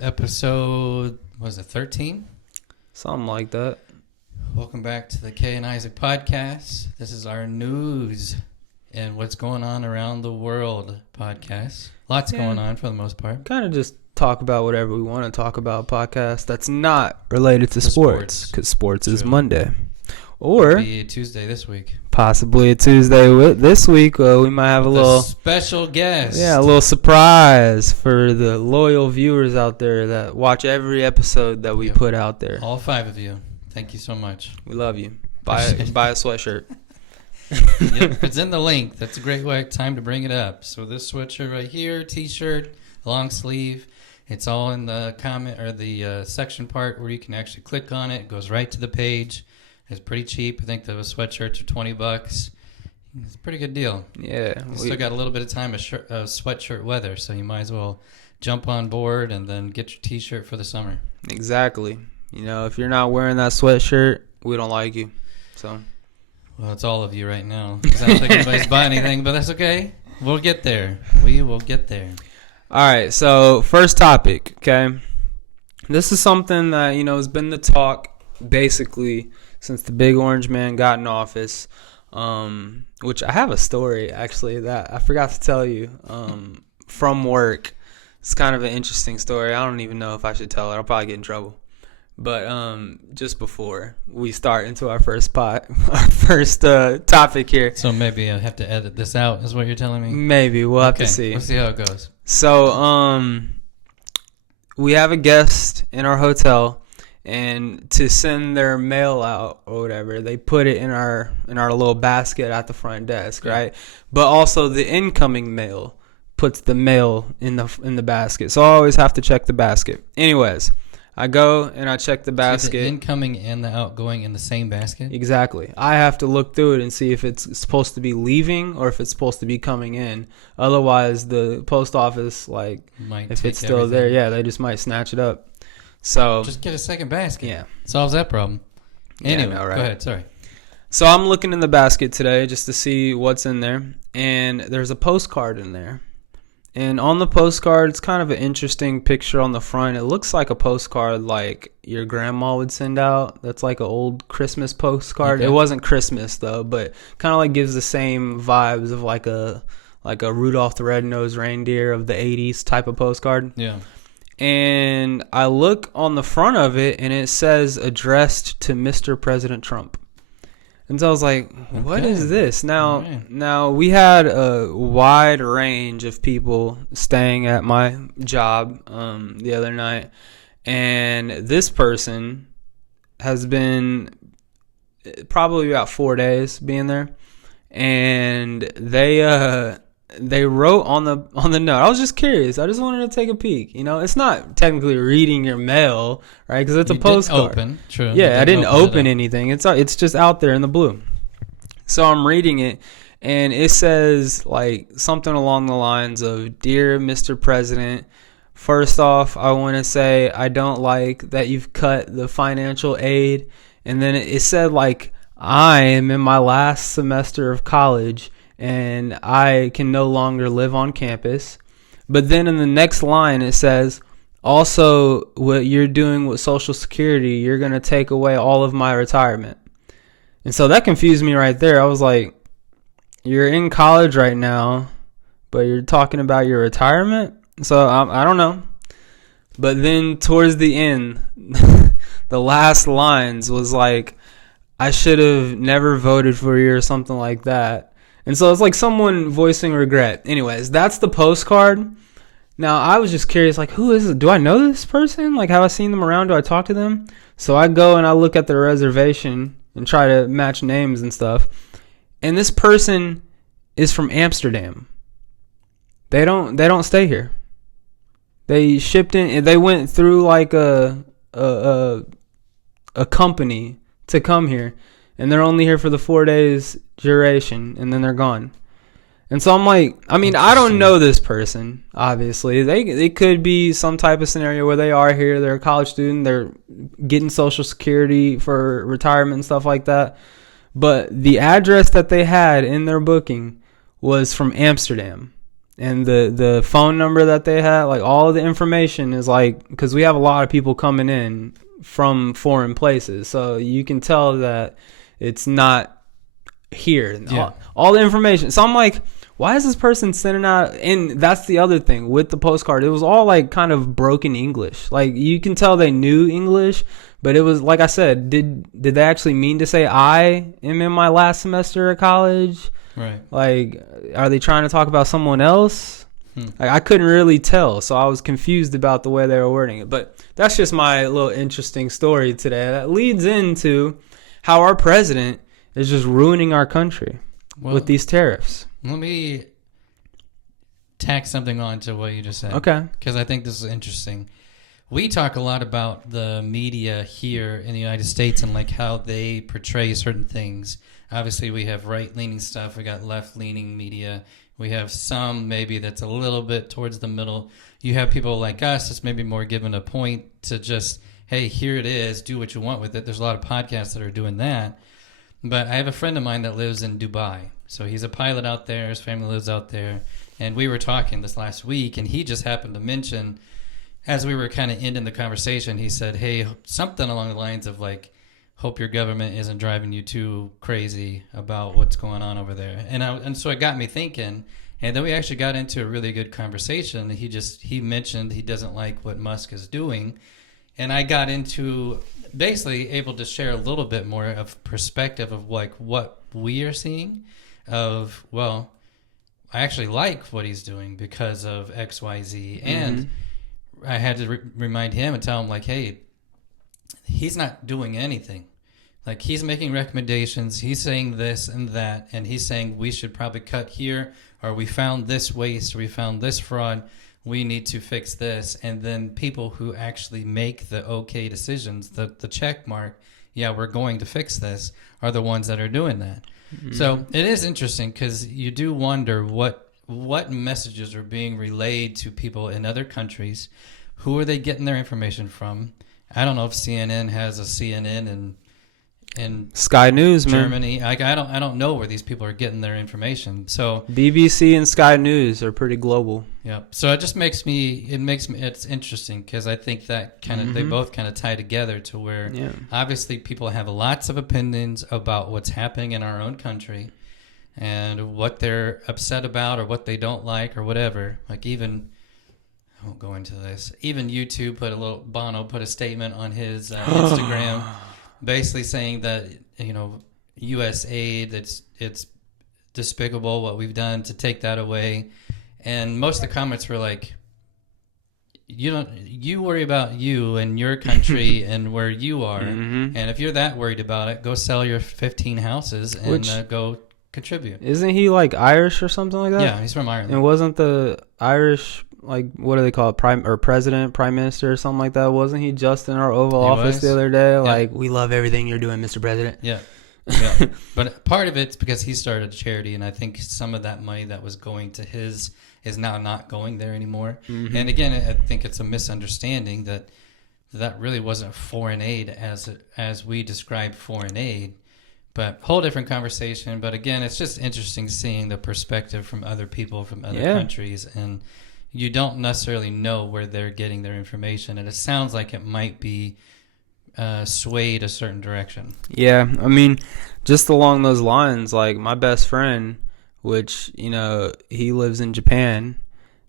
episode, was it 13? Something like that. Welcome back to the Kay and Isaac podcast. This is our news and what's going on around the world podcast. Lots going on for the most part. Kind of just talk about whatever we want to talk about podcast that's not related to sports. Because sports is Monday. Or it'll be Tuesday this week. Possibly a Tuesday this week. We might have a little special guest. Yeah, a little surprise for the loyal viewers out there that watch every episode that we put out there. All 5 of you. Thank you so much. We love you. Buy a sweatshirt. Yep, it's in the link. That's a great time to bring it up. So this sweatshirt right here, t-shirt, long sleeve, it's all in the comment or the section part where you can actually click on it. It goes right to the page. It's pretty cheap. I think the sweatshirts are $20. It's a pretty good deal. Yeah. We still got a little bit of time of sweatshirt weather, so you might as well jump on board and then get your t-shirt for the summer. Exactly. You know, if you're not wearing that sweatshirt, we don't like you. So. Well, it's all of you right now. I don't think anybody's buying anything, but that's okay. We'll get there. We will get there. All right. So first topic, okay? This is something that, has been the talk basically since the big orange man got in office, which I have a story, actually, that I forgot to tell you from work. It's kind of an interesting story. I don't even know if I should tell it. I'll probably get in trouble. But just before we start into our first topic here. So maybe I have to edit this out, is what you're telling me? Maybe. We'll have to see. We'll see how it goes. So we have a guest in our hotel. And to send their mail out or whatever, they put it in our little basket at the front desk, right? But also the incoming mail puts the mail in the basket. So I always have to check the basket. Anyways, I go and I check the basket. So the incoming and the outgoing in the same basket? Exactly. I have to look through it and see if it's supposed to be leaving or if it's supposed to be coming in. Otherwise, the post office, if it's still there, they just might snatch it up. So just get a second basket. Yeah. Solves that problem. Anyway, right? Go ahead. Sorry. So I'm looking in the basket today just to see what's in there. And there's a postcard in there. And on the postcard, it's kind of an interesting picture on the front. It looks like a postcard like your grandma would send out. That's like an old Christmas postcard. Okay. It wasn't Christmas, though, but kind of like gives the same vibes of like a Rudolph the Red-Nosed Reindeer of the 80s type of postcard. Yeah. And I look on the front of it, and it says addressed to Mr. President Trump. And so I was like, what is this? Now we had a wide range of people staying at my job the other night. And this person has been probably about 4 days being there. And they wrote on the note. I was just curious. I just wanted to take a peek. It's not technically reading your mail, right? Because it's a postcard. Didn't open. True. Yeah, I didn't open anything. It's just out there in the blue. So I'm reading it, and it says something along the lines of, "Dear Mr. President, first off, I want to say I don't like that you've cut the financial aid." And then it said I am in my last semester of college, and I can no longer live on campus. But then in the next line, it says, also, what you're doing with Social Security, you're going to take away all of my retirement. And so that confused me right there. I was like, you're in college right now, but you're talking about your retirement? So I don't know. But then towards the end, the last lines was like, I should have never voted for you or something like that. And so it's like someone voicing regret. Anyways, that's the postcard. Now, I was just curious, who is it? Do I know this person? Have I seen them around? Do I talk to them? So I go and I look at their reservation and try to match names and stuff. And this person is from Amsterdam. They don't stay here. They shipped in. They went through a company to come here. And they're only here for the 4 days duration, and then they're gone. And so I'm like, I don't know this person, obviously. They could be some type of scenario where they are here, they're a college student, they're getting Social Security for retirement and stuff like that. But the address that they had in their booking was from Amsterdam. and the phone number that they had, like all of the information is like, because we have a lot of people coming in from foreign places, so you can tell that it's not here. Yeah. All the information. So I'm like, why is this person sending out? And that's the other thing with the postcard. It was all like kind of broken English. Like you can tell they knew English, but it was like I said, did they actually mean to say I am in my last semester of college? Right. Like, are they trying to talk about someone else? Like, I couldn't really tell, so I was confused about the way they were wording it. But that's just my little interesting story today. That leads into how our president is just ruining our country with these tariffs. Let me tack something on to what you just said. Okay. Because I think this is interesting. We talk a lot about the media here in the United States and like how they portray certain things. Obviously, we have right-leaning stuff. We got left-leaning media. We have some maybe that's a little bit towards the middle. You have people like us that's maybe more given a point to just, hey, here it is. Do what you want with it. There's a lot of podcasts that are doing that. But I have a friend of mine that lives in Dubai. So he's a pilot out there. His family lives out there. And we were talking this last week, and he just happened to mention, as we were kind of ending the conversation, he said, hey, something along the lines of like, hope your government isn't driving you too crazy about what's going on over there. And so it got me thinking, and then we actually got into a really good conversation. He mentioned he doesn't like what Musk is doing. And I got into basically able to share a little bit more of perspective of like what we are seeing of, well, I actually like what he's doing because of X, Y, Z. And I had to remind him and tell him like, hey, he's not doing anything. Like he's making recommendations. He's saying this and that. And he's saying we should probably cut here, or we found this waste, or we found this fraud. We need to fix this. And then people who actually make the okay decisions, the check mark, yeah, we're going to fix this, are the ones that are doing that. So it is interesting because you do wonder what messages are being relayed to people in other countries. Who are they getting their information from? I don't know if CNN has a CNN in Sky News, Germany. man. Like I don't know where these people are getting their information. So BBC and Sky News are pretty global. Yeah. So it just makes me it's interesting because I think that kind of they both kind of tie together to where obviously people have lots of opinions about what's happening in our own country and what they're upset about or what they don't like or whatever. Like even I won't go into this. Even YouTube Bono put a statement on his Instagram basically saying that, you know, U.S. aid, it's despicable what we've done to take that away. And most of the comments were like, you worry about you and your country and where you are. And if you're that worried about it, go sell your 15 houses and go contribute. Isn't he like Irish or something like that? Yeah, he's from Ireland. And wasn't the Irish, like, what do they call it, prime minister or something like that? Wasn't he just in our Oval Office the other day? Like, we love everything you're doing, Mr. President. Yeah. But part of it's because he started a charity, and I think some of that money that was going to his is now not going there anymore. And again, I think it's a misunderstanding that really wasn't foreign aid as we describe foreign aid. But whole different conversation. But again, it's just interesting seeing the perspective from other people from other countries, and you don't necessarily know where they're getting their information. And it sounds like it might be swayed a certain direction. Yeah, I mean, just along those lines, like my best friend, which, you know, he lives in Japan,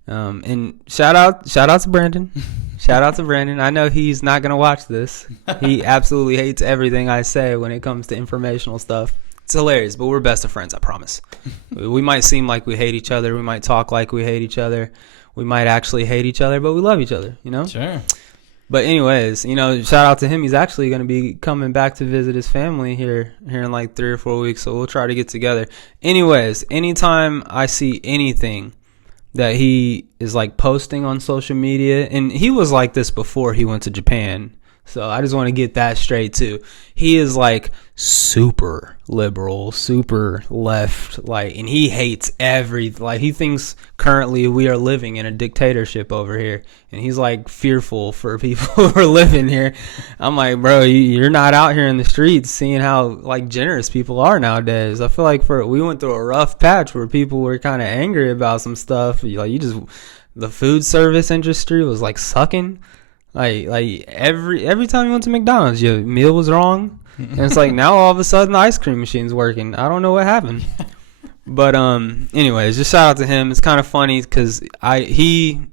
and shout out to Brandon. Shout out to Brandon. I know he's not gonna watch this. He absolutely hates everything I say when it comes to informational stuff. It's hilarious, but we're best of friends, I promise. We might seem like we hate each other. We might talk like we hate each other. We might actually hate each other, but we love each other, you know? Sure. But anyways, you know, shout out to him. He's actually going to be coming back to visit his family here in like 3 or 4 weeks, so we'll try to get together. Anyways, anytime I see anything that he is like posting on social media, and he was like this before he went to Japan, So I just want to get that straight too. He is like super liberal, super left, like, and he hates he thinks currently we are living in a dictatorship over here, and he's like fearful for people who are living here. I'm like, bro, you're not out here in the streets seeing how like generous people are nowadays. I feel like we went through a rough patch where people were kind of angry about some stuff. The food service industry was like sucking. Like every time you went to McDonald's, your meal was wrong, and it's like now all of a sudden the ice cream machine's working. I don't know what happened, but anyways, just shout out to him. It's kind of funny because I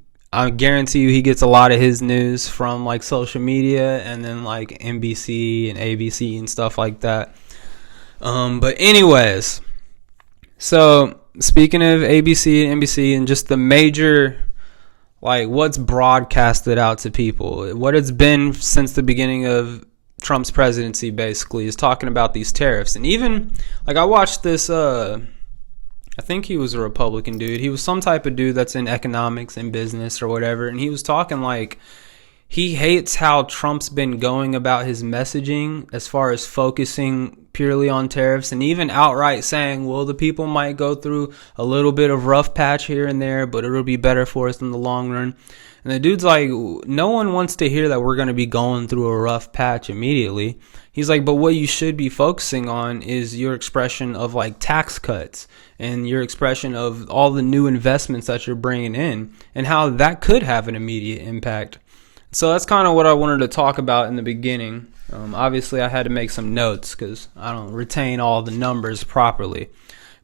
guarantee you he gets a lot of his news from like social media and then like NBC and ABC and stuff like that. But anyways, so speaking of ABC and NBC and just the major, like, what's broadcasted out to people, what it's been since the beginning of Trump's presidency, basically, is talking about these tariffs. And even, like, I watched this, I think he was a Republican dude. He was some type of dude that's in economics and business or whatever. And he was talking, like, he hates how Trump's been going about his messaging as far as focusing purely on tariffs, and even outright saying, well, the people might go through a little bit of rough patch here and there, but it'll be better for us in the long run. And the dude's like, no one wants to hear that we're going to be going through a rough patch immediately. He's like, but what you should be focusing on is your expression of like tax cuts and your expression of all the new investments that you're bringing in and how that could have an immediate impact. So that's kind of what I wanted to talk about in the beginning. Obviously, I had to make some notes because I don't retain all the numbers properly.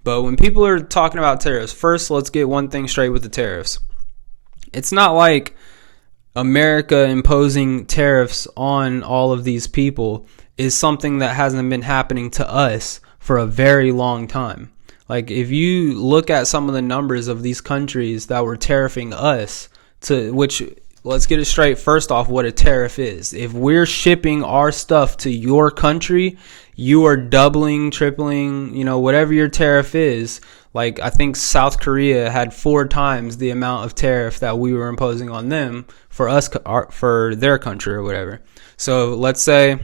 But when people are talking about tariffs, first, let's get one thing straight with the tariffs. It's not like America imposing tariffs on all of these people is something that hasn't been happening to us for a very long time. Like, if you look at some of the numbers of these countries that were tariffing us, let's get it straight first off what a tariff is. If we're shipping our stuff to your country, you are doubling, tripling, whatever your tariff is. Like, I think South Korea had 4 times the amount of tariff that we were imposing on them for their country or whatever. So let's say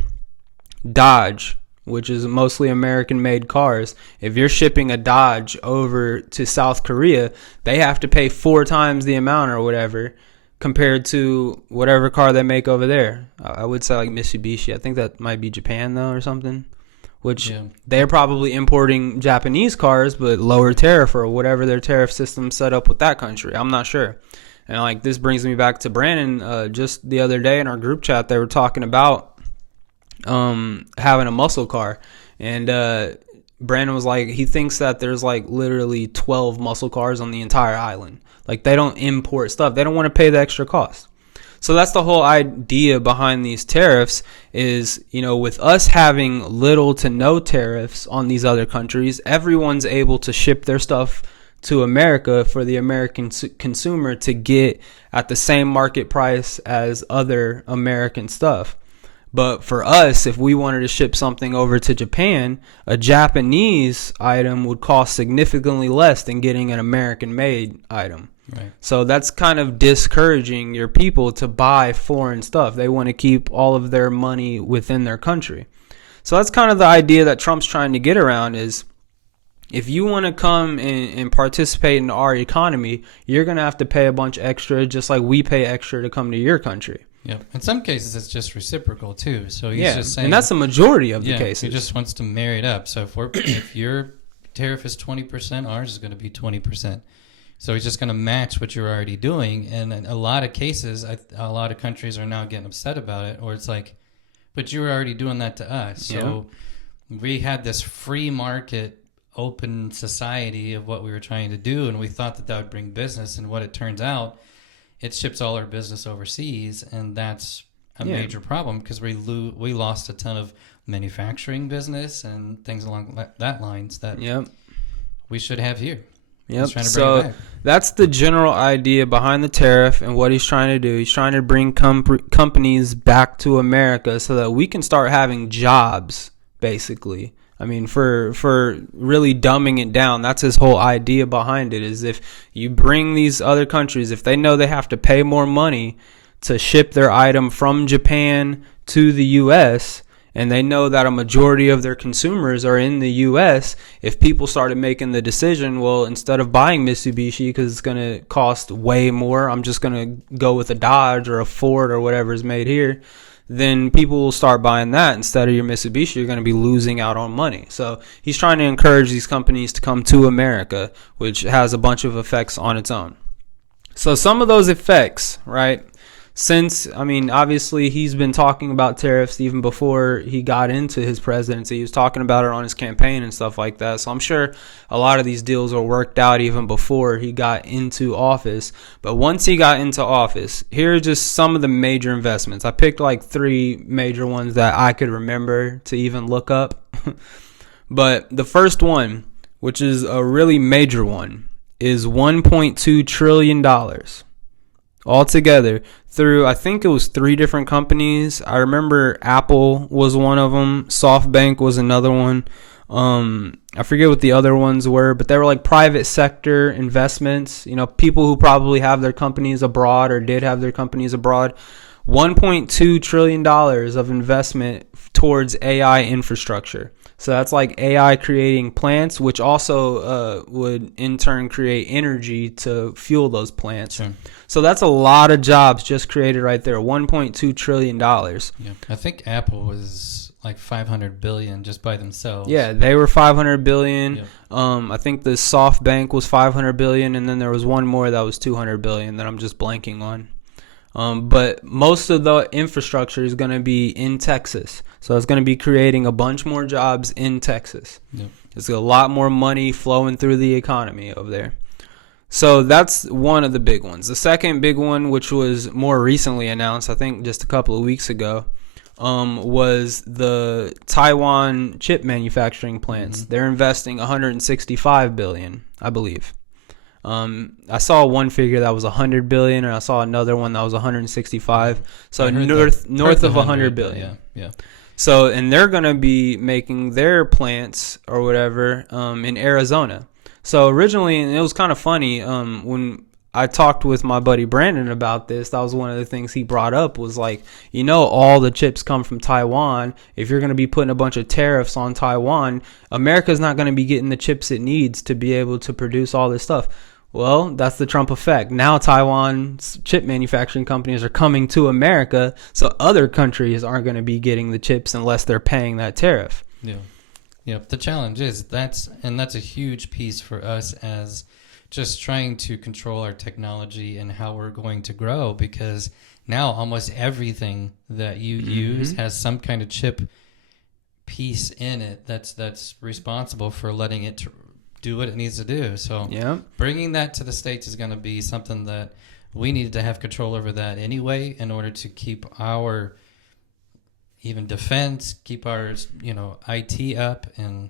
Dodge, which is mostly American-made cars. If you're shipping a Dodge over to South Korea, they have to pay 4 times the amount or whatever, compared to whatever car they make over there. I would say like Mitsubishi. I think that might be Japan though or something, which they're probably importing Japanese cars but lower tariff or whatever their tariff system set up with that country. I'm not sure. And like this brings me back to Brandon. Just the other day in our group chat, they were talking about having a muscle car, and Brandon was like, he thinks that there's like literally 12 muscle cars on the entire island. Like, they don't import stuff. They don't want to pay the extra cost. So that's the whole idea behind these tariffs is, with us having little to no tariffs on these other countries, everyone's able to ship their stuff to America for the American consumer to get at the same market price as other American stuff. But for us, if we wanted to ship something over to Japan, a Japanese item would cost significantly less than getting an American-made item. Right. So that's kind of discouraging your people to buy foreign stuff. They want to keep all of their money within their country. So that's kind of the idea that Trump's trying to get around is, if you want to come and participate in our economy, you're going to have to pay a bunch extra, just like we pay extra to come to your country. Yep. In some cases, it's just reciprocal too. So he's just saying, and that's the majority of the cases. He just wants to marry it up. So if your tariff is 20%, ours is going to be 20%. So he's just going to match what you're already doing. And in a lot of cases, a lot of countries are now getting upset about it, or it's like, but you were already doing that to us. So we had this free market, open society of what we were trying to do, and we thought that would bring business. And what it turns out, it ships all our business overseas, and that's a major problem because we lost a ton of manufacturing business and things along that lines that we should have here. So that's the general idea behind the tariff and what he's trying to do. He's trying to bring companies back to America so that we can start having jobs, basically. I mean, for really dumbing it down, that's his whole idea behind it, is if you bring these other countries, if they know they have to pay more money to ship their item from Japan to the U.S., and they know that a majority of their consumers are in the U.S., if people started making the decision, well, instead of buying Mitsubishi because it's going to cost way more, I'm just going to go with a Dodge or a Ford or whatever is made here, then people will start buying that instead of your Mitsubishi. You're going to be losing out on money. So he's trying to encourage these companies to come to America, which has a bunch of effects on its own. So some of those effects, right? Since, I mean, obviously he's been talking about tariffs even before he got into his presidency. He was talking about it on his campaign and stuff like that. So I'm sure a lot of these deals were worked out even before he got into office. But once he got into office, here are just some of the major investments. I picked like 3 major ones that I could remember to even look up. But the first one, which is a really major one, is $1.2 trillion altogether through, I think it was 3 different companies. I remember Apple was one of them. SoftBank was another one. I forget what the other ones were, but they were like private sector investments. You know, people who probably have their companies abroad or did have their companies abroad. $1.2 trillion of investment towards AI infrastructure. So that's like AI creating plants, which also would in turn create energy to fuel those plants. Sure. So that's a lot of jobs just created right there. $1.2 trillion. Yeah. I think Apple was like 500 billion just by themselves. Yeah, they were 500 billion. Yep. I think the SoftBank was 500 billion, and then there was one more that was 200 billion that I'm just blanking on. But most of the infrastructure is going to be in Texas. So it's going to be creating a bunch more jobs in Texas. Yep. There's a lot more money flowing through the economy over there. So that's one of the big ones. The second big one, which was more recently announced, I think just a couple of weeks ago, was the Taiwan chip manufacturing plants. Mm-hmm. They're investing $165 billion, I believe. I saw one figure that was 100 billion, and I saw another one that was 165. So north of 100 billion. Yeah. So, and they're going to be making their plants or whatever in Arizona. So originally, and it was kind of funny, when I talked with my buddy Brandon about this, that was one of the things he brought up was like, you know, all the chips come from Taiwan. If you're going to be putting a bunch of tariffs on Taiwan, America's not going to be getting the chips it needs to be able to produce all this stuff. Well, that's the Trump effect. Now Taiwan's chip manufacturing companies are coming to America, so other countries aren't going to be getting the chips unless they're paying that tariff. Yeah. Yep. The challenge is that's a huge piece for us as just trying to control our technology and how we're going to grow, because now almost everything that you use has some kind of chip piece in it that's responsible for letting it do what it needs to do. So bringing that to the States is going to be something that we needed to have control over that anyway in order to keep our even defense, keep our IT up, and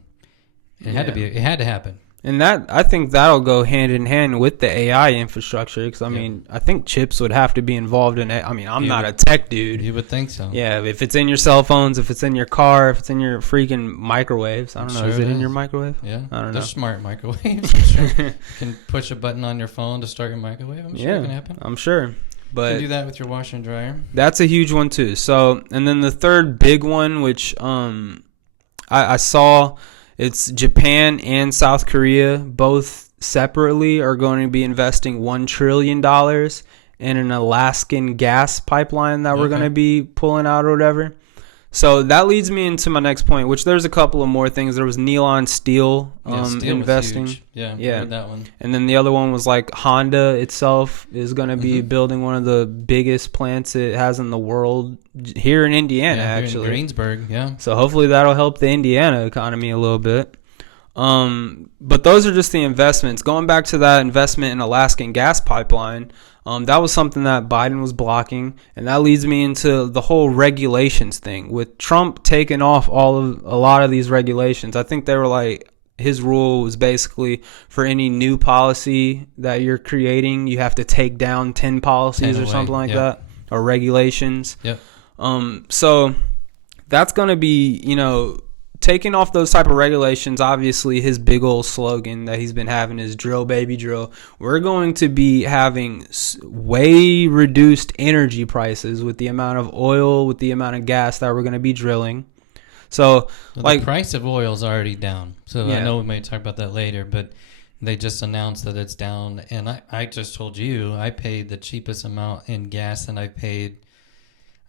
it had to happen. And that, I think that'll go hand in hand with the AI infrastructure, because I mean, I think chips would have to be involved in it. I mean, I'm not a tech dude. You would think so. Yeah, if it's in your cell phones, if it's in your car, if it's in your freaking microwaves. I don't know. Is it in your microwave? Yeah. I don't know. They're smart microwaves. Sure. You can push a button on your phone to start your microwave. I'm sure it can happen. I'm sure. But you can do that with your washer and dryer. That's a huge one too. So, and then the third big one, which I saw, it's Japan and South Korea both separately are going to be investing $1 trillion in an Alaskan gas pipeline that we're going to be pulling out or whatever. So that leads me into my next point, which there's a couple of more things. There was Neon Steel, Steel investing. Was huge. Yeah. I heard that one. And then the other one was like Honda itself is going to be building one of the biggest plants it has in the world here in Indiana, actually. In Greensburg, yeah. So hopefully that'll help the Indiana economy a little bit. But those are just the investments. Going back to that investment in Alaskan gas pipeline, that was something that Biden was blocking, and that leads me into the whole regulations thing. With Trump taking off a lot of these regulations, I think they were like, his rule was basically for any new policy that you're creating, you have to take down 10 policies or something like that, or regulations. Yep. So that's going to be, taking off those type of regulations, obviously his big old slogan that he's been having is drill, baby, drill. We're going to be having way reduced energy prices with the amount of oil, with the amount of gas that we're going to be drilling. So, well, the price of oil is already down. So I know we may talk about that later, but they just announced that it's down. And I just told you I paid the cheapest amount in gas than I paid.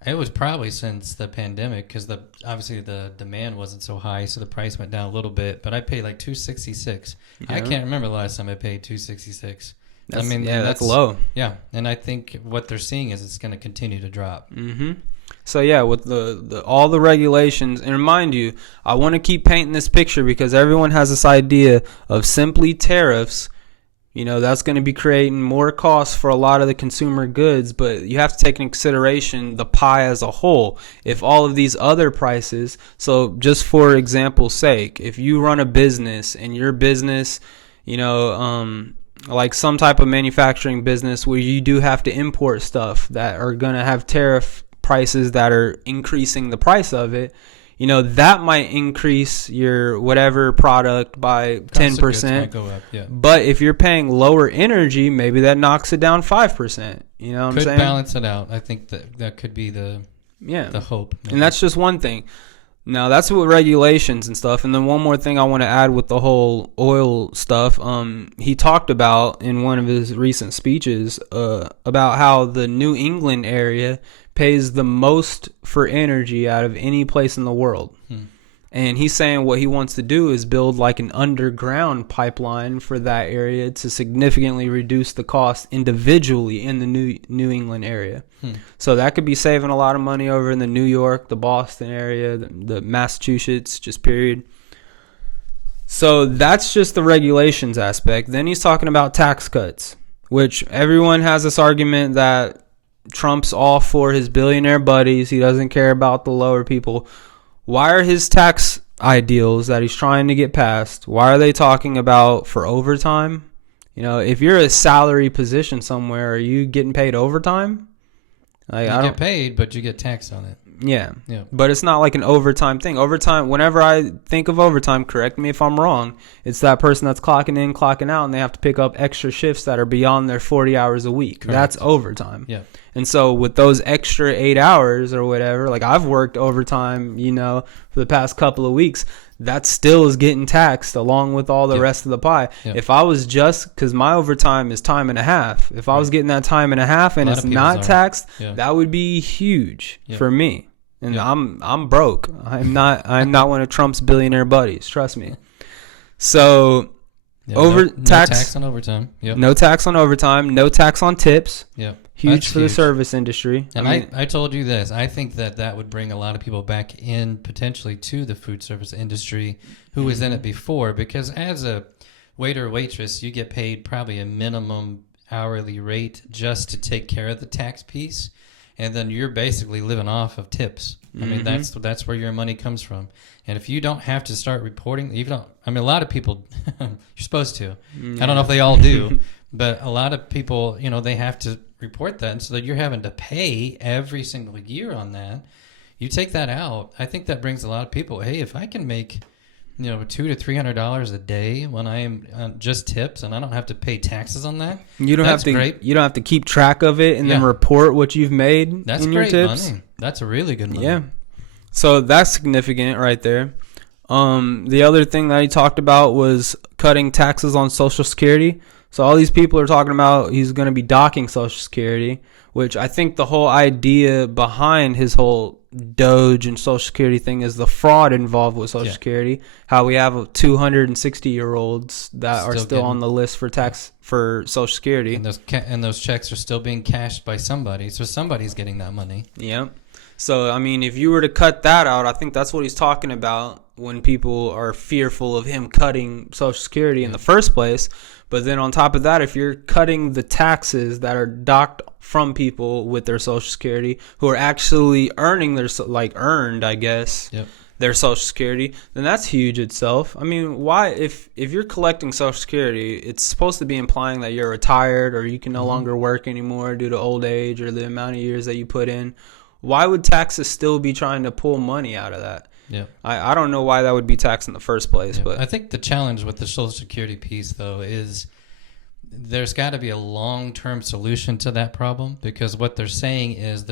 It was probably since the pandemic, because obviously the demand wasn't so high, so the price went down a little bit. But I paid like $2.66. Yeah. I can't remember the last time I paid $2.66. That's low. Yeah, and I think what they're seeing is it's going to continue to drop. Mm-hmm. So yeah, with the all the regulations, and mind you, I want to keep painting this picture because everyone has this idea of simply tariffs. You know, that's going to be creating more costs for a lot of the consumer goods, but you have to take into consideration the pie as a whole. If all of these other prices, so just for example's sake, if you run a business and your business, you know, like some type of manufacturing business where you do have to import stuff that are going to have tariff prices that are increasing the price of it, you know, that might increase your whatever product by 10%. Go up, yeah. But if you're paying lower energy, maybe that knocks it down 5%. You know what I'm saying? Could balance it out. I think that could be the hope. Maybe. And that's just one thing. Now, that's with regulations and stuff. And then one more thing I want to add with the whole oil stuff. He talked about in one of his recent speeches about how the New England area pays the most for energy out of any place in the world. And he's saying what he wants to do is build like an underground pipeline for that area to significantly reduce the cost individually in the New England area. So that could be saving a lot of money over in the New York, the Boston area, the Massachusetts, just period. So that's just the regulations aspect. Then he's talking about tax cuts, which everyone has this argument that Trump's all for his billionaire buddies. He doesn't care about the lower people. Why are his tax ideals that he's trying to get passed, why are they talking about for overtime? You know, if you're a salary position somewhere, are you getting paid overtime? Like, you get paid, but you get taxed on it. Yeah. But it's not like an overtime thing. Overtime, whenever I think of overtime, correct me if I'm wrong, it's that person that's clocking in, clocking out, and they have to pick up extra shifts that are beyond their 40 hours a week. Correct. That's overtime. Yeah. And so with those extra 8 hours or whatever, like I've worked overtime, you know, for the past couple of weeks, that still is getting taxed along with all the rest of the pie. If I was just, because my overtime is time and a half, if I was getting that time and a half and it's not taxed, that would be huge for me. And I'm broke. I'm not one of Trump's billionaire buddies. Trust me. So no tax on overtime. No tax on overtime. No tax on tips. Huge That's for the service industry. And I told you this. I think that would bring a lot of people back in potentially to the food service industry who was in it before, because as a waiter or waitress, you get paid probably a minimum hourly rate just to take care of the tax piece. And then you're basically living off of tips. I mean, that's where your money comes from. And if you don't have to start reporting, a lot of people, you're supposed to. I don't know if they all do, but a lot of people, you know, they have to report that. And so that you're having to pay every single year on that. You take that out. I think that brings a lot of people, hey, if I can make, you know, $200 to $300 a day when I am just tips and I don't have to pay taxes on that. That's great. You don't have to keep track of it and then report what you've made. That's in great your tips. Money. That's a really good money. Yeah. So that's significant right there. The other thing that he talked about was cutting taxes on Social Security. So all these people are talking about he's going to be docking Social Security, which I think the whole idea behind his whole Doge and Social Security thing is the fraud involved with Social Security. How we have 260-year-olds that are still on the list for tax for Social Security, and those checks are still being cashed by somebody. So somebody's getting that money. Yeah. So I mean, if you were to cut that out, I think that's what he's talking about when people are fearful of him cutting Social Security in the first place. But then on top of that, if you're cutting the taxes that are docked from people with their Social Security who are actually earning their, earned, I guess, their Social Security, then that's huge itself. I mean, why, if you're collecting Social Security, it's supposed to be implying that you're retired or you can no longer work anymore due to old age or the amount of years that you put in. Why would taxes still be trying to pull money out of that? Yeah. I don't know why that would be taxed in the first place, Yeah. but I think the challenge with the Social Security piece, though, is there's got to be a long-term solution to that problem, because what they're saying is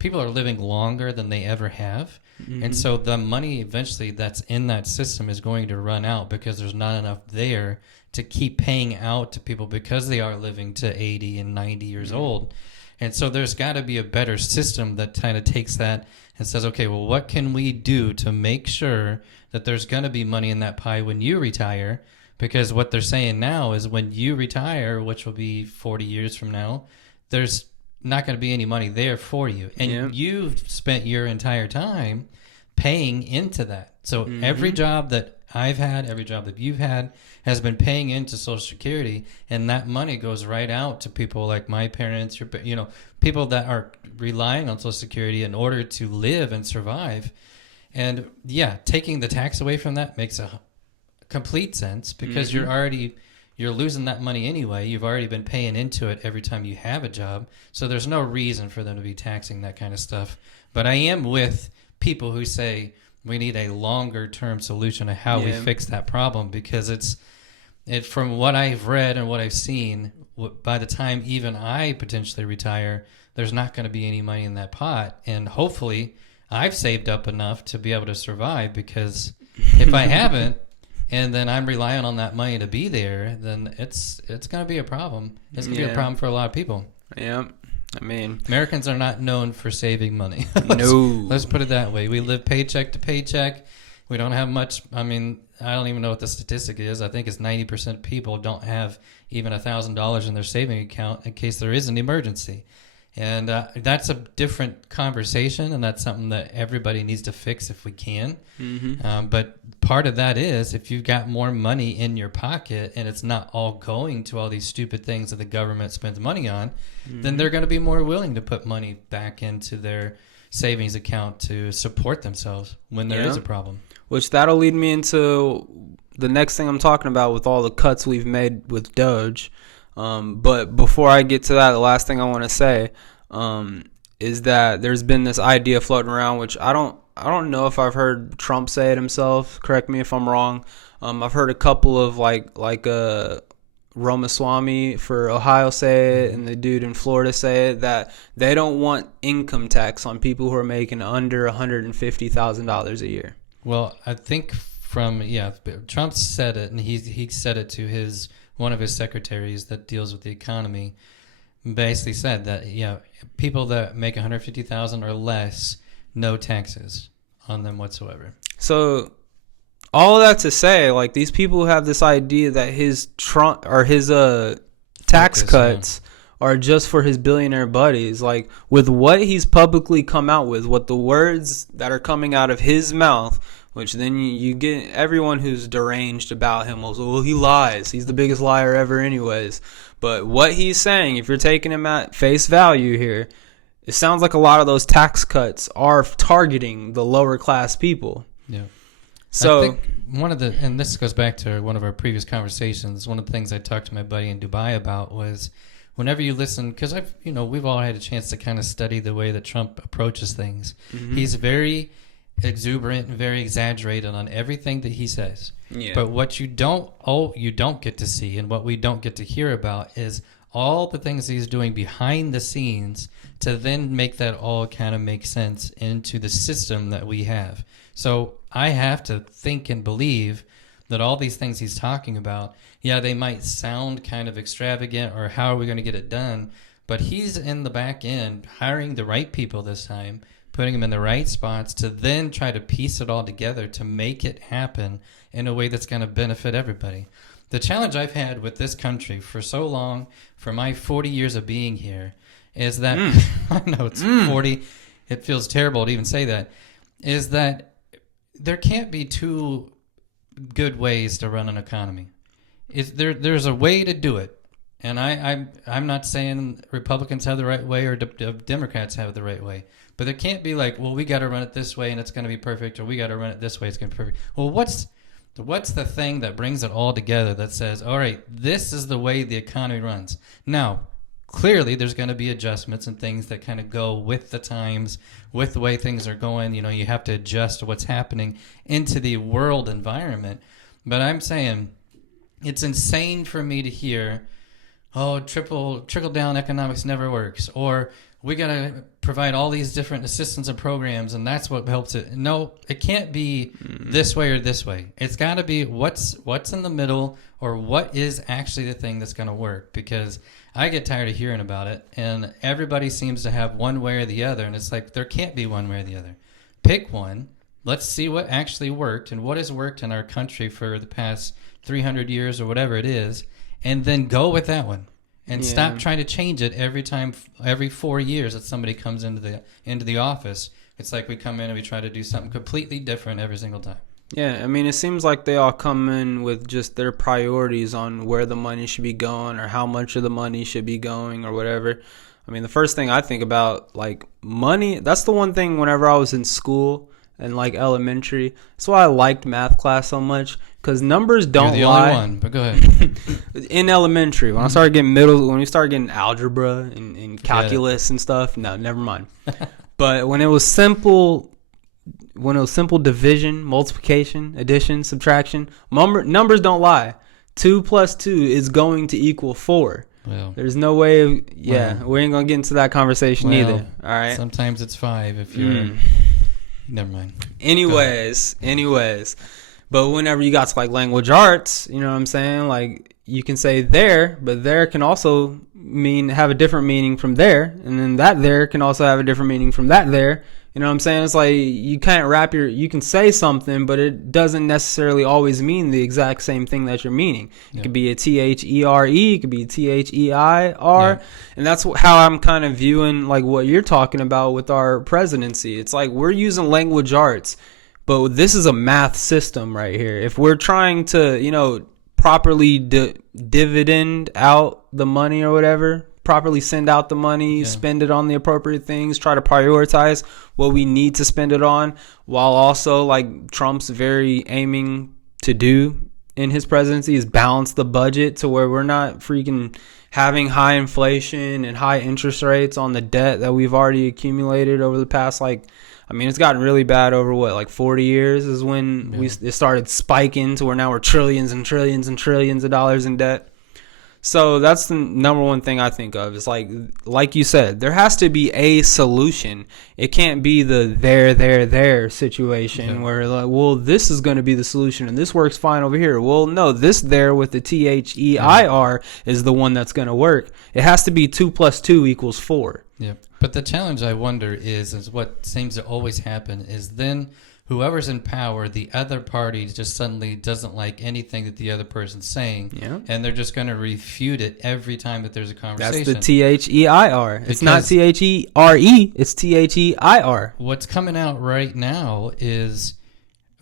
people are living longer than they ever have. And so the money eventually that's in that system is going to run out, because there's not enough there to keep paying out to people, because they are living to 80 and 90 years old. And so there's got to be a better system that kind of takes that and says, okay, well, what can we do to make sure that there's going to be money in that pie when you retire? Because what they're saying now is when you retire, which will be 40 years from now, there's not going to be any money there for you. And you've spent your entire time paying into that. So every job that I've had, every job that you've had has been paying into Social Security, and that money goes right out to people like my parents, people that are relying on Social Security in order to live and survive. And yeah, taking the tax away from that makes a complete sense, because you're losing that money anyway. You've already been paying into it every time you have a job, so there's no reason for them to be taxing that kind of stuff. But I am with people who say we need a longer term solution to how we fix that problem, because from what I've read and what I've seen, by the time even I potentially retire, there's not going to be any money in that pot. And hopefully I've saved up enough to be able to survive, because if I haven't, and then I'm relying on that money to be there, then it's going to be a problem. It's going to be a problem for a lot of people. Yeah. I mean, Americans are not known for saving money. No. Let's put it that way. We live paycheck to paycheck. We don't have much. I mean, I don't even know what the statistic is. I think it's 90% of people don't have even $1,000 in their saving account in case there is an emergency. And that's a different conversation, and that's something that everybody needs to fix if we can. But part of that is, if you've got more money in your pocket and it's not all going to all these stupid things that the government spends money on, then they're going to be more willing to put money back into their savings account to support themselves when there is a problem. Which that'll lead me into the next thing I'm talking about with all the cuts we've made with Doge. But before I get to that, the last thing I want to say is that there's been this idea floating around, which I don't know if I've heard Trump say it himself. Correct me if I'm wrong. I've heard a couple of like Ramaswamy for Ohio say it, and the dude in Florida say it, that they don't want income tax on people who are making under $150,000 a year. Well, I think Trump said it, and he said it to one of his secretaries that deals with the economy. Basically said that people that make $150,000 or less, no taxes on them whatsoever. So all of that to say, like, these people who have this idea that his tax cuts are just for his billionaire buddies, like, with what he's publicly come out with, what the words that are coming out of his mouth, which then you get everyone who's deranged about him will say, well, he lies. He's the biggest liar ever anyways. But what he's saying, if you're taking him at face value here, it sounds like a lot of those tax cuts are targeting the lower class people. Yeah. So I think and this goes back to one of our previous conversations, one of the things I talked to my buddy in Dubai about was, whenever you listen, because we've all had a chance to kind of study the way that Trump approaches things. Mm-hmm. He's very exuberant and very exaggerated on everything that he says. Yeah. But what you don't get to see, and what we don't get to hear about, is all the things he's doing behind the scenes to then make that all kind of make sense into the system that we have. So I have to think and believe that all these things he's talking about, they might sound kind of extravagant, or how are we going to get it done? But he's in the back end hiring the right people this time, putting them in the right spots to then try to piece it all together to make it happen in a way that's going to benefit everybody. The challenge I've had with this country for so long, for my 40 years of being here, is that, I know it's 40, it feels terrible to even say that, is that there can't be two good ways to run an economy. There's a way to do it. And I'm not saying Republicans have the right way or Democrats have the right way. But there can't be like, well, we got to run it this way and it's going to be perfect, or we got to run it this way, it's going to be perfect. Well, what's the thing that brings it all together that says, all right, this is the way the economy runs? Now, clearly there's going to be adjustments and things that kind of go with the times, with the way things are going. You know, you have to adjust to what's happening into the world environment. But I'm saying it's insane for me to hear, oh, trickle down economics never works, or we got to provide all these different assistance and programs, and that's what helps it. No, it can't be this way or this way. It's got to be what's in the middle, or what is actually the thing that's going to work, because I get tired of hearing about it, and everybody seems to have one way or the other, and it's like there can't be one way or the other. Pick one. Let's see what actually worked and what has worked in our country for the past 300 years or whatever it is, and then go with that one. And stop trying to change it every 4 years that somebody comes into the office. It's like we come in and we try to do something completely different every single time. Yeah, I mean, it seems like they all come in with just their priorities on where the money should be going or how much of the money should be going or whatever. I mean, the first thing I think about, like, money, that's the one thing whenever I was in school and, like, elementary. That's why I liked math class so much, because numbers don't lie. You're the only one, but go ahead. In elementary, when I started getting when we started getting algebra and calculus and stuff, no, never mind. But when it was simple division, multiplication, addition, subtraction, numbers don't lie. 2 plus 2 is going to equal 4. Well, there's no way we ain't going to get into that conversation either. All right. Sometimes it's 5 if you're... Never mind. Anyways. But whenever you got to, like, language arts, you know what I'm saying? Like, you can say there, but there can also have a different meaning from there. And then that there can also have a different meaning from that there. You know what I'm saying? It's like you can't you can say something, but it doesn't necessarily always mean the exact same thing that you're meaning. It could be a THERE, it could be a THEIR. Yeah. And that's how I'm kind of viewing, like, what you're talking about with our presidency. It's like we're using language arts, but this is a math system right here. If we're trying to, properly dividend out the money or whatever, properly send out the money, spend it on the appropriate things, try to prioritize what we need to spend it on, while also, like Trump's very aiming to do in his presidency, is balance the budget to where we're not freaking having high inflation and high interest rates on the debt that we've already accumulated over the past, it's gotten really bad over 40 years is when it started spiking to where now we're trillions and trillions and trillions of dollars in debt. So that's the number one thing I think of. Is like you said, there has to be a solution. It can't be the there situation where, this is going to be the solution and this works fine over here. Well, no, this there with the THEIR is the one that's going to work. It has to be 2 plus 2 equals 4. Yeah. But the challenge, I wonder, is what seems to always happen is then whoever's in power, the other party just suddenly doesn't like anything that the other person's saying, and they're just going to refute it every time that there's a conversation. That's the THEIR. It's not THERE, it's THEIR. What's coming out right now is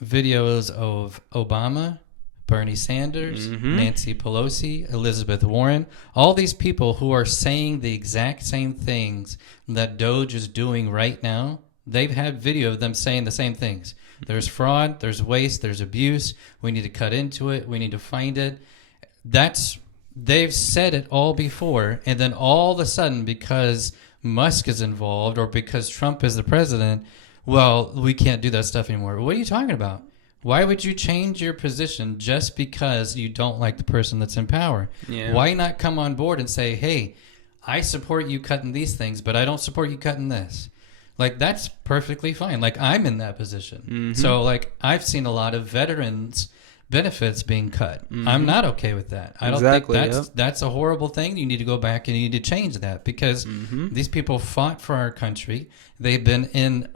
videos of Obama, Bernie Sanders, Nancy Pelosi, Elizabeth Warren, all these people who are saying the exact same things that Doge is doing right now. They've had video of them saying the same things. There's fraud, there's waste, there's abuse. We need to cut into it. We need to find it. They've said it all before, and then all of a sudden, because Musk is involved or because Trump is the president, we can't do that stuff anymore. What are you talking about? Why would you change your position just because you don't like the person that's in power? Yeah. Why not come on board and say, hey, I support you cutting these things, but I don't support you cutting this? That's perfectly fine. I'm in that position. So, I've seen a lot of veterans' benefits being cut. I'm not okay with that. I don't think that's a horrible thing. You need to go back and you need to change that because these people fought for our country. They've been in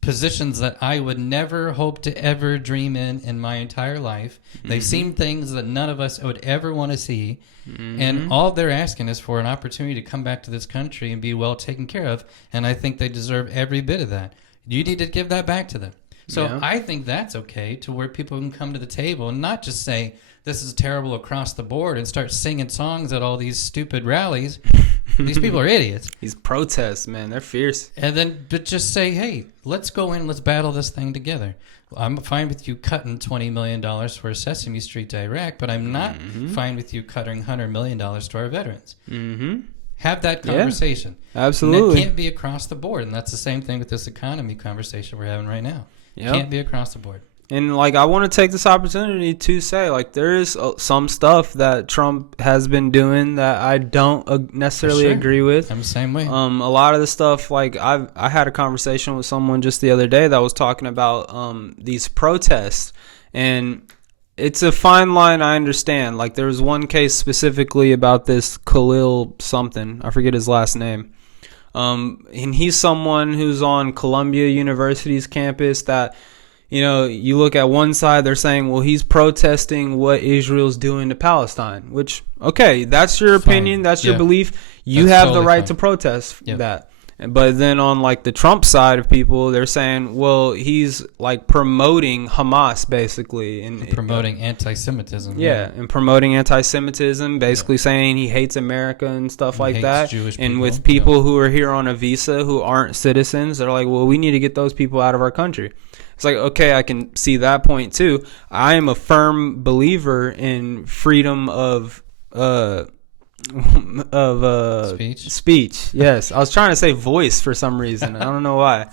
positions that I would never hope to ever dream in my entire life. They've seen things that none of us would ever want to see. And all they're asking is for an opportunity to come back to this country and be well taken care of. And I think they deserve every bit of that. You need to give that back to them. So I think that's okay, to where people can come to the table and not just say, this is terrible across the board, and start singing songs at all these stupid rallies. These people are idiots. These protests, man, they're fierce. But just say, hey, let's go in, let's battle this thing together. I'm fine with you cutting $20 million for Sesame Street to Iraq, but I'm not fine with you cutting $100 million to our veterans. Have that conversation. Absolutely. And that can't be across the board. And that's the same thing with this economy conversation we're having right now. Yep. Can't be across the board. And, like, I want to take this opportunity to say, like, there is some stuff that Trump has been doing that I don't necessarily agree with. I'm the same way. A lot of the stuff, like, I had a conversation with someone just the other day that was talking about these protests. And it's a fine line, I understand. Like, there was one case specifically about this Khalil something. I forget his last name. And he's someone who's on Columbia University's campus that, you know, you look at one side, they're saying, well, he's protesting what Israel's doing to Palestine, which, okay, that's your opinion. That's your belief. You have the right to protest that. But then on, like, the Trump side of people, they're saying, well, he's, like, promoting Hamas, basically. And promoting anti-Semitism. Yeah, and promoting anti-Semitism, basically saying he hates America and stuff like that. Jewish people. And with people who are here on a visa who aren't citizens, they're like, well, we need to get those people out of our country. It's like, okay, I can see that point too. I am a firm believer in freedom of speech. Yes, I was trying to say voice for some reason. I don't know why.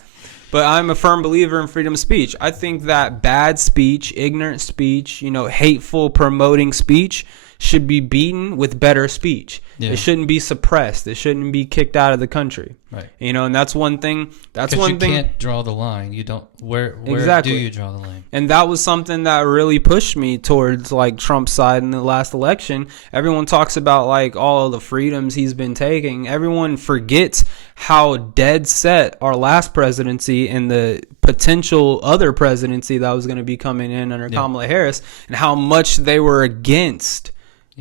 But I'm a firm believer in freedom of speech. I think that bad speech, ignorant speech, you know, hateful promoting speech should be beaten with better speech. Yeah. It shouldn't be suppressed. It shouldn't be kicked out of the country. Right. You know, and that's one thing. That's one thing. You can't draw the line. You don't. Where exactly. do you draw the line? And that was something that really pushed me towards, like, Trump's side in the last election. Everyone talks about, like, all of the freedoms he's been taking. Everyone forgets how dead set our last presidency and the potential other presidency that was going to be coming in under Kamala Harris, and how much they were against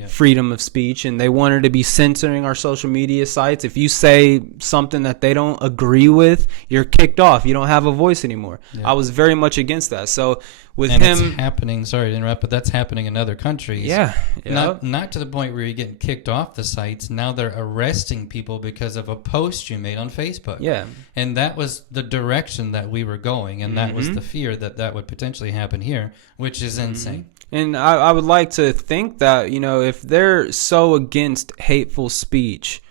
freedom of speech, and they wanted to be censoring our social media sites. If you say something that they don't agree with, you're kicked off. You don't have a voice anymore. I was very much against that. So with him, it's happening. Sorry to interrupt, but that's happening in other countries. Not to the point where you're getting kicked off the sites. Now they're arresting people because of a post you made on Facebook. Yeah, and that was the direction that we were going, and that was the fear that would potentially happen here, which is insane. And I would like to think that, you know, if they're so against hateful speech,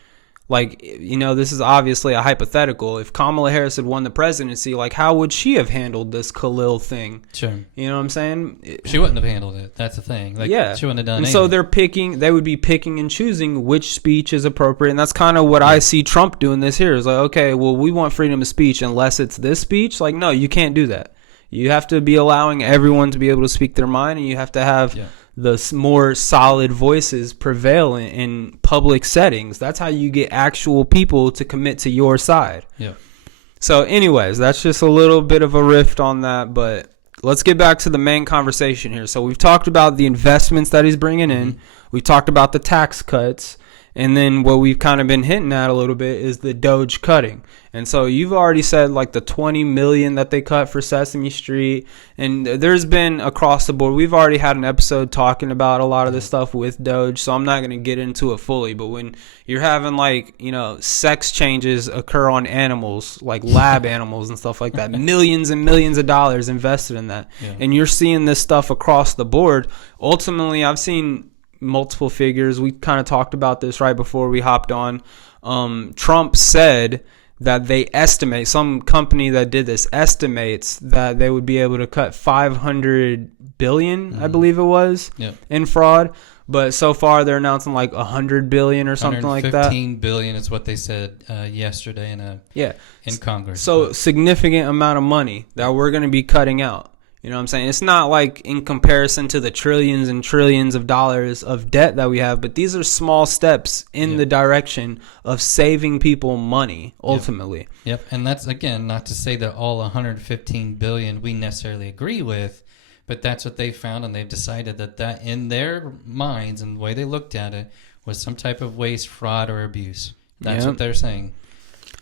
like, you know, this is obviously a hypothetical. If Kamala Harris had won the presidency, like, how would she have handled this Khalil thing? Sure. You know what I'm saying? She wouldn't have handled it. That's the thing. Like, she wouldn't have done anything. So they would be picking and choosing which speech is appropriate. And that's kind of what I see Trump doing this here. Is like, okay, well, we want freedom of speech unless it's this speech. Like, no, you can't do that. You have to be allowing everyone to be able to speak their mind, and you have to have the more solid voices prevail in public settings. That's how you get actual people to commit to your side. Yeah. So anyways, that's just a little bit of a rift on that, but let's get back to the main conversation here. So we've talked about the investments that he's bringing in. We've talked about the tax cuts. And then what we've kind of been hinting at a little bit is the Doge cutting. And so you've already said, like, the $20 million that they cut for Sesame Street. And there's been across the board. We've already had an episode talking about a lot of this stuff with Doge, so I'm not going to get into it fully. But when you're having, like, you know, sex changes occur on animals, like lab animals and stuff like that, millions and millions of dollars invested in that. Yeah. And you're seeing this stuff across the board. Ultimately, I've seen multiple figures. We kind of talked about this right before we hopped on. Trump said that they estimate, some company that did this estimates that they would be able to cut 500 billion, I believe it was, in fraud. But so far they're announcing like 100 billion or something like that. 115 billion is what they said yesterday in Congress. So significant amount of money that we're going to be cutting out. You know what I'm saying? It's not like in comparison to the trillions and trillions of dollars of debt that we have, but these are small steps in the direction of saving people money, ultimately. Yep. And that's, again, not to say that all 115 billion we necessarily agree with, but that's what they found, and they've decided that in their minds and the way they looked at it was some type of waste, fraud, or abuse. That's what they're saying.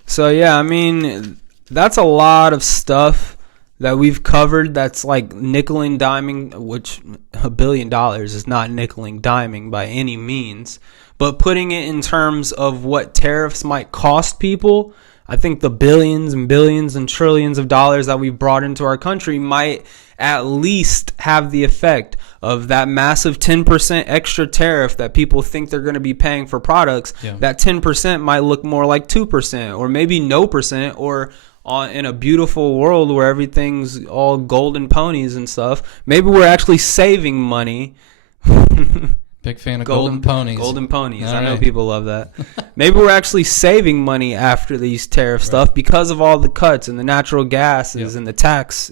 So, yeah, I mean, that's a lot of stuff that we've covered that's like nickel and diming, which $1 billion is not nickel and diming by any means. But putting it in terms of what tariffs might cost people, I think the billions and billions and trillions of dollars that we brought into our country might at least have the effect of that massive 10% extra tariff that people think they're going to be paying for products. Yeah. That 10% might look more like 2% or maybe no percent, or in a beautiful world where everything's all golden ponies and stuff, maybe we're actually saving money. Big fan of golden ponies. Golden ponies. All I know right. people love that. Maybe we're actually saving money after these tariff stuff because of all the cuts and the natural gases and the tax,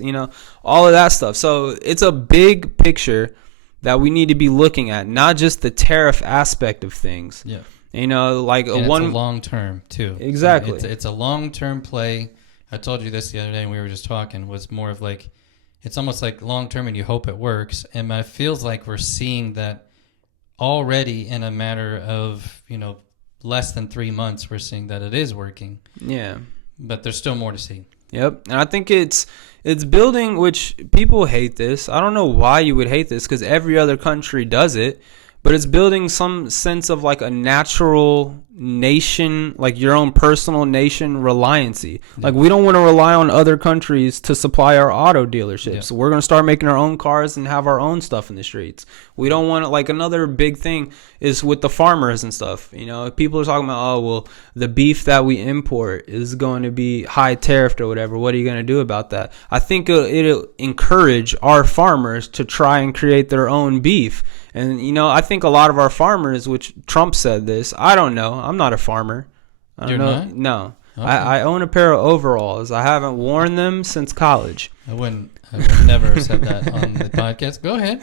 all of that stuff. So it's a big picture that we need to be looking at, not just the tariff aspect of things. Yeah. Like it's a long term too. Exactly. It's a long term play. I told you this the other day when we were just talking, was more of like, it's almost like long term and you hope it works. And it feels like we're seeing that already in a matter of, less than 3 months, we're seeing that it is working. Yeah. But there's still more to see. Yep. And I think it's building, which people hate this. I don't know why you would hate this, because every other country does it. But it's building some sense of like a natural nation, like your own personal nation reliancy. Like we don't want to rely on other countries to supply our auto dealerships. Yeah. So we're going to start making our own cars and have our own stuff in the streets. We don't want to, like, another big thing is with the farmers and stuff. People are talking about, oh, well, the beef that we import is going to be high tariffed or whatever. What are you going to do about that? I think it'll encourage our farmers to try and create their own beef. And, I think a lot of our farmers, which Trump said this, I don't know. I'm not a farmer. I don't You're know. not? No. Okay. I own a pair of overalls. I haven't worn them since college. I would never have said that on the podcast. Go ahead.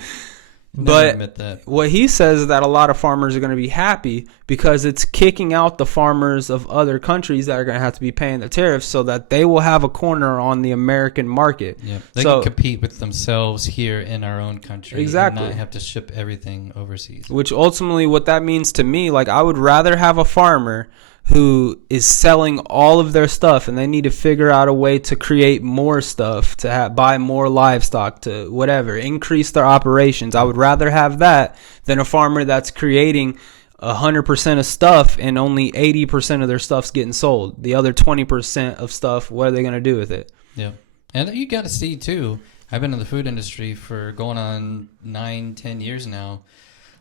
Never admit that. What he says is that a lot of farmers are going to be happy because it's kicking out the farmers of other countries that are going to have to be paying the tariffs, so that they will have a corner on the American market. Yeah, they can compete with themselves here in our own country. Exactly. And not have to ship everything overseas. Which ultimately, what that means to me, like, I would rather have a farmer who is selling all of their stuff and they need to figure out a way to create more stuff, to buy more livestock, to whatever, increase their operations. I would rather have that than a farmer that's creating 100% of stuff and only 80% of their stuff's getting sold. The other 20% of stuff, what are they going to do with it? Yeah. And you got to see, too, I've been in the food industry for going on 9-10 years now.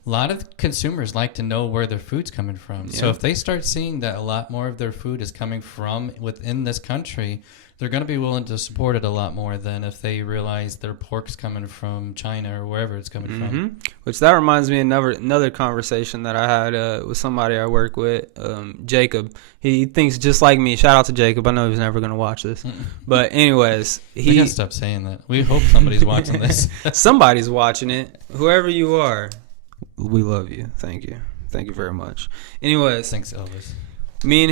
A lot of consumers like to know where their food's coming from. Yeah. So if they start seeing that a lot more of their food is coming from within this country, they're going to be willing to support it a lot more than if they realize their pork's coming from China or wherever it's coming from. Which that reminds me of another conversation that I had with somebody I work with, Jacob. He thinks just like me. Shout out to Jacob. I know he's never going to watch this. But anyways, we got to stop saying that. We hope somebody's watching this. Somebody's watching it. Whoever you are. We love you. Thank you. Thank you very much. Anyways. Thanks, Elvis. Me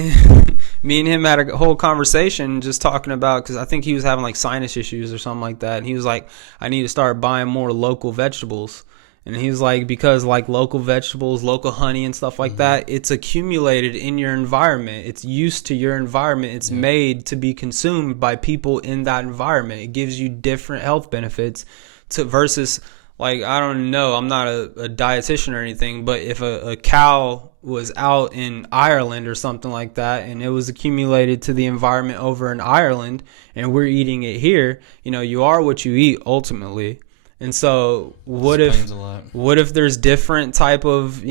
and him had a whole conversation just talking about, because I think he was having like sinus issues or something like that. And he was like, I need to start buying more local vegetables. And he was like, because like local vegetables, local honey and stuff like that, it's accumulated in your environment. It's used to your environment. It's made to be consumed by people in that environment. It gives you different health benefits versus... Like, I don't know, I'm not a dietitian or anything, but if a cow was out in Ireland or something like that and it was accumulated to the environment over in Ireland and we're eating it here, you are what you eat ultimately. And so what if there's different type of,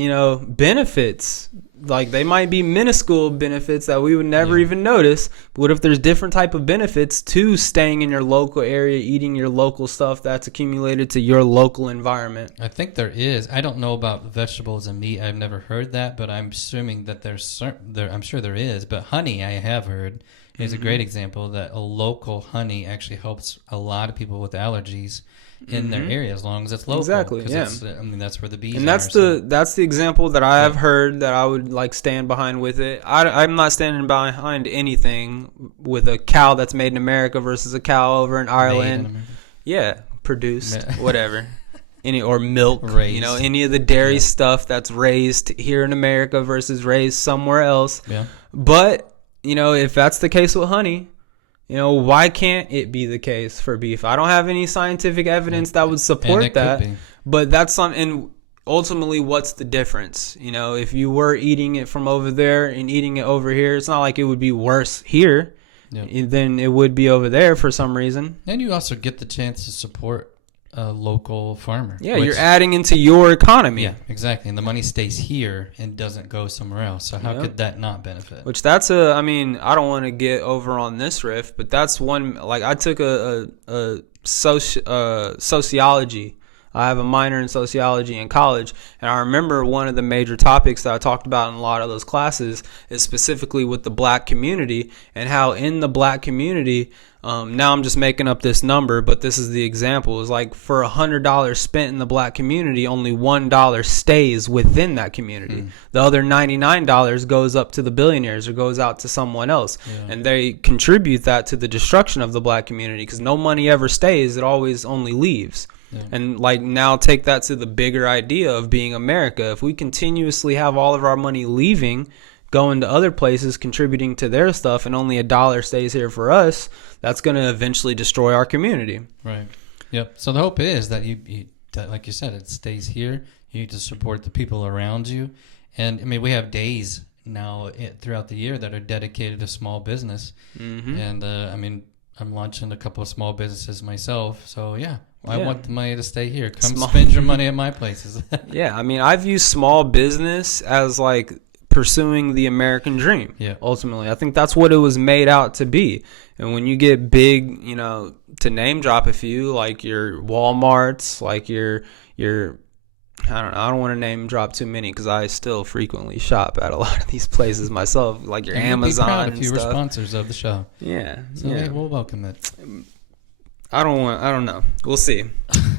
benefits? Like, they might be minuscule benefits that we would never even notice. But what if there's different type of benefits to staying in your local area, eating your local stuff that's accumulated to your local environment? I think there is. I don't know about vegetables and meat. I've never heard that, but I'm assuming that I'm sure there is. But honey, I have heard, is a great example that a local honey actually helps a lot of people with allergies in their area, as long as it's local. Exactly, yeah. That's where the bees and that's are. That's the example that I have heard that I would like stand behind with it. I'm not standing behind anything with a cow that's made in America versus a cow over in Ireland. Produced, whatever. Or milk, raised. Any of the dairy stuff that's raised here in America versus raised somewhere else. Yeah. But, if that's the case with honey, why can't it be the case for beef? I don't have any scientific evidence that would support that. But that's something. And ultimately, what's the difference? You know, if you were eating it from over there and eating it over here, it's not like it would be worse here than it would be over there for some reason. And you also get the chance to support a local farmer. Yeah, you're adding into your economy. Yeah, exactly. And the money stays here and doesn't go somewhere else. So how could that not benefit? Which I mean, I don't want to get over on this riff, but that's one, like I took a sociology. I have a minor in sociology in college, and I remember one of the major topics that I talked about in a lot of those classes is specifically with the black community, and how in the black community, now I'm just making up this number, but this is the example, is like for $100 spent in the black community, only $1 stays within that community. The other $99 goes up to the billionaires or goes out to someone else, and they contribute that to the destruction of the black community, because no money ever stays, it always only leaves. And like now take that to the bigger idea of being America. If we continuously have all of our money leaving, going to other places, contributing to their stuff, and only $1 stays here for us, that's going to eventually destroy our community. Right. Yep. So the hope is that that, like you said, it stays here. You need to support the people around you. And I mean, we have days now throughout the year that are dedicated to small business. And I mean, I'm launching a couple of small businesses myself. So yeah. I want the money to stay here. Come spend your money at my places. Yeah, I mean, I view small business as like pursuing the American dream. Yeah. Ultimately, I think that's what it was made out to be. And when you get big, you know, to name drop a few, like your Walmarts, like your I don't want to name drop too many because I still frequently shop at a lot of these places myself, like your Amazon and stuff. If you were sponsors of the show. Yeah. So we'll welcome it. I don't know. We'll see.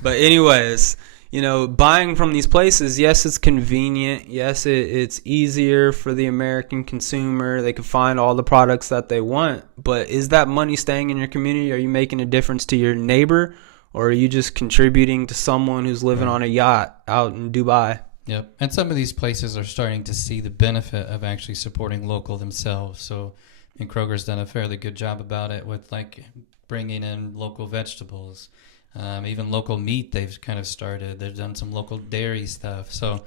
But anyways, you know, buying from these places, yes, it's convenient. Yes, it's easier for the American consumer. They can find all the products that they want. But is that money staying in your community? Are you making a difference to your neighbor? Or are you just contributing to someone who's living on a yacht out in Dubai? Yep. And some of these places are starting to see the benefit of actually supporting local themselves. So, and Kroger's done a fairly good job about it with like bringing in local vegetables, even local meat. They've kind of started. They've done some local dairy stuff. So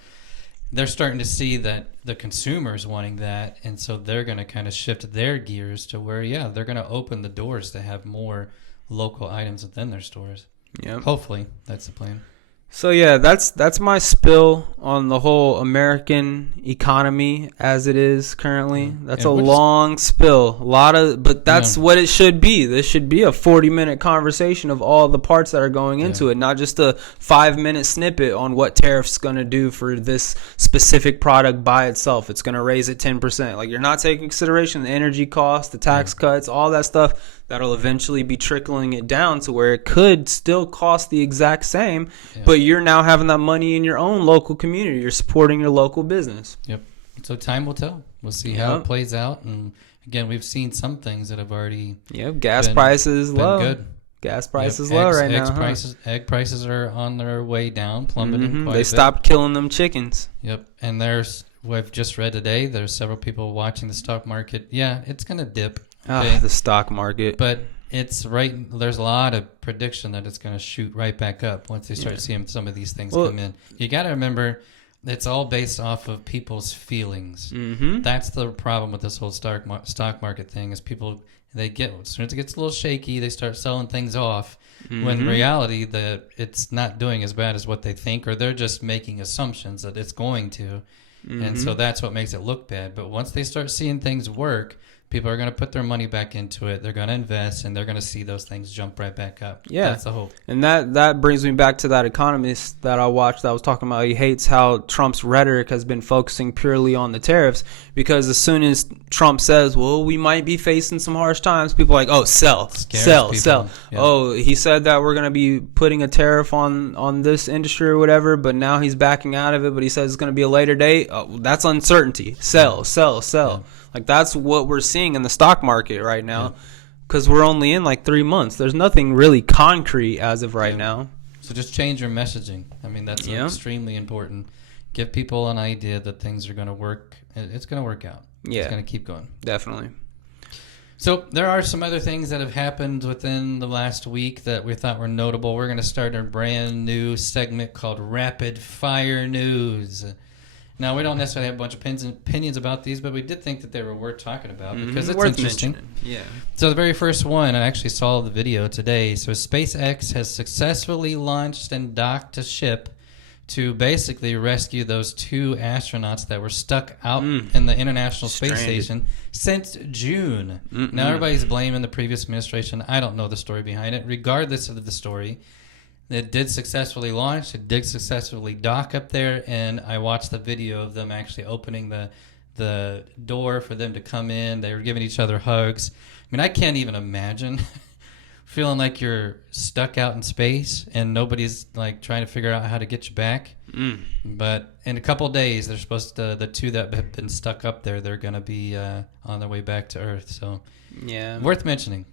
they're starting to see that the consumer's wanting that, and so they're going to kind of shift their gears to where, they're going to open the doors to have more local items within their stores. Yeah. Hopefully, that's the plan. So yeah, that's my spill on the whole American economy as it is currently. That's a long spill. But that's what it should be. This should be a 40-minute conversation of all the parts that are going into it, not just a 5-minute snippet on what tariffs going to do for this specific product by itself. It's going to raise it 10%. Like, you're not taking consideration the energy costs, the tax cuts, all that stuff that'll eventually be trickling it down to where it could still cost the exact same, but you're now having that money in your own local community. You're supporting your local business. Yep. So time will tell. We'll see how it plays out. And again, we've seen some things that have already gas prices low. Good. Gas prices low right now. Egg prices are on their way down, plummeting quite a bit. They stopped killing them chickens. Yep. And I've just read today, there's several people watching the stock market. Yeah, it's going to dip. Okay. The stock market. But there's a lot of prediction that it's going to shoot right back up once they start seeing some of these things come in. You got to remember, it's all based off of people's feelings. That's the problem with this whole stock market thing, is people, as soon as it gets a little shaky, they start selling things off, when in reality it's not doing as bad as what they think, or they're just making assumptions that it's going to. And so that's what makes it look bad. But once they start seeing things work, people are going to put their money back into it. They're going to invest, and they're going to see those things jump right back up. Yeah. That's the hope. And that brings me back to that economist that I watched that was talking about he hates how Trump's rhetoric has been focusing purely on the tariffs, because as soon as Trump says, well, we might be facing some harsh times, people are like, oh, sell. Yeah. Oh, he said that we're going to be putting a tariff on this industry or whatever, but now he's backing out of it, but he says it's going to be a later date. Oh, that's uncertainty. Sell. Yeah. Like, that's what we're seeing in the stock market right now, because we're only in like 3 months. There's nothing really concrete as of right now. So just change your messaging. I mean, that's extremely important. Give people an idea that things are going to work. It's going to work out. Yeah. It's going to keep going. Definitely. So there are some other things that have happened within the last week that we thought were notable. We're going to start a brand new segment called Rapid Fire News. Now, we don't necessarily have a bunch of opinions about these, but we did think that they were worth talking about because it's worth interesting. mentioning. Yeah. So the very first one, I actually saw the video today. So SpaceX has successfully launched and docked a ship to basically rescue those 2 astronauts that were stuck out in the International Space Station since June. Now, everybody's blaming the previous administration. I don't know the story behind it. Regardless of the story, it did successfully launch. It did successfully dock up there, and I watched the video of them actually opening the door for them to come in. They were giving each other hugs. I mean, I can't even imagine feeling like you're stuck out in space and nobody's like trying to figure out how to get you back. But in a couple of days, they're supposed to, the 2 that have been stuck up there, they're going to be on their way back to Earth. So yeah, worth mentioning.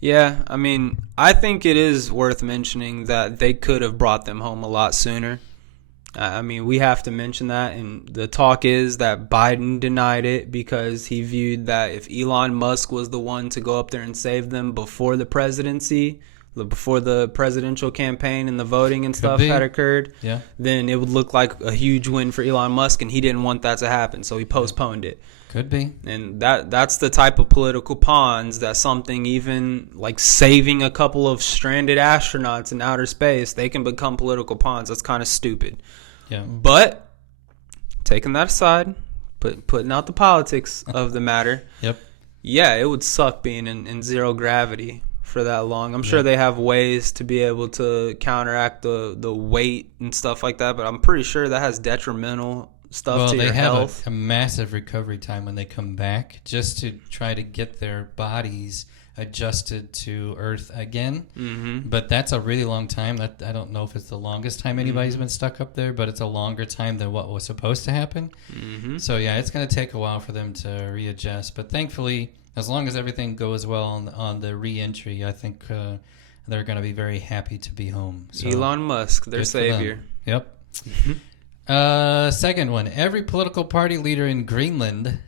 Yeah, I mean, I think it is worth mentioning that they could have brought them home a lot sooner. I mean, we have to mention that, and the talk is that Biden denied it because he viewed that if Elon Musk was the one to go up there and save them before the presidency, before the presidential campaign and the voting and stuff had occurred, then it would look like a huge win for Elon Musk, and he didn't want that to happen, so he postponed it. Could be. And that's the type of political pawns that something even like saving a couple of stranded astronauts in outer space, they can become political pawns. That's kind of stupid. Yeah. But taking that aside, putting out the politics of the matter. Yep. Yeah, it would suck being in zero gravity for that long. I'm sure they have ways to be able to counteract the weight and stuff like that, but I'm pretty sure that has detrimental stuff to your health. Well, they have a massive recovery time when they come back just to try to get their bodies adjusted to Earth again. But that's a really long time. That I don't know if it's the longest time anybody's been stuck up there, but it's a longer time than what was supposed to happen. So yeah, it's going to take a while for them to readjust. But thankfully, as long as everything goes well on the re-entry, I think they're going to be very happy to be home. So, Elon Musk, their savior. Yep. Second one, every political party leader in Greenland,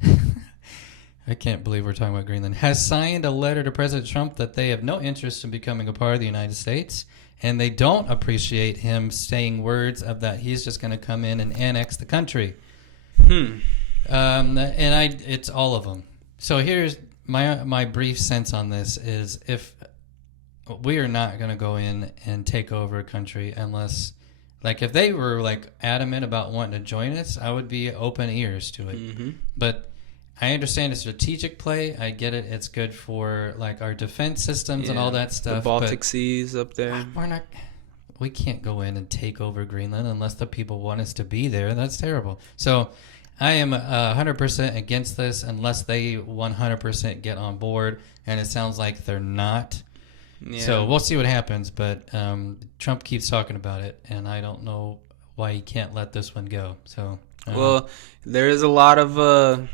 I can't believe we're talking about Greenland, has signed a letter to President Trump that they have no interest in becoming a part of the United States, and they don't appreciate him saying words of that he's just going to come in and annex the country. It's all of them. So here's my brief sense on this is if we are not going to go in and take over a country unless... Like, if they were, like, adamant about wanting to join us, I would be open ears to it. But I understand the strategic play. I get it. It's good for, like, our defense systems and all that stuff. The Baltic Seas up there. We can't go in and take over Greenland unless the people want us to be there. That's terrible. So I am 100% against this unless they 100% get on board. And it sounds like they're not. Yeah. So we'll see what happens, but Trump keeps talking about it, and I don't know why he can't let this one go. So, well, there is a lot of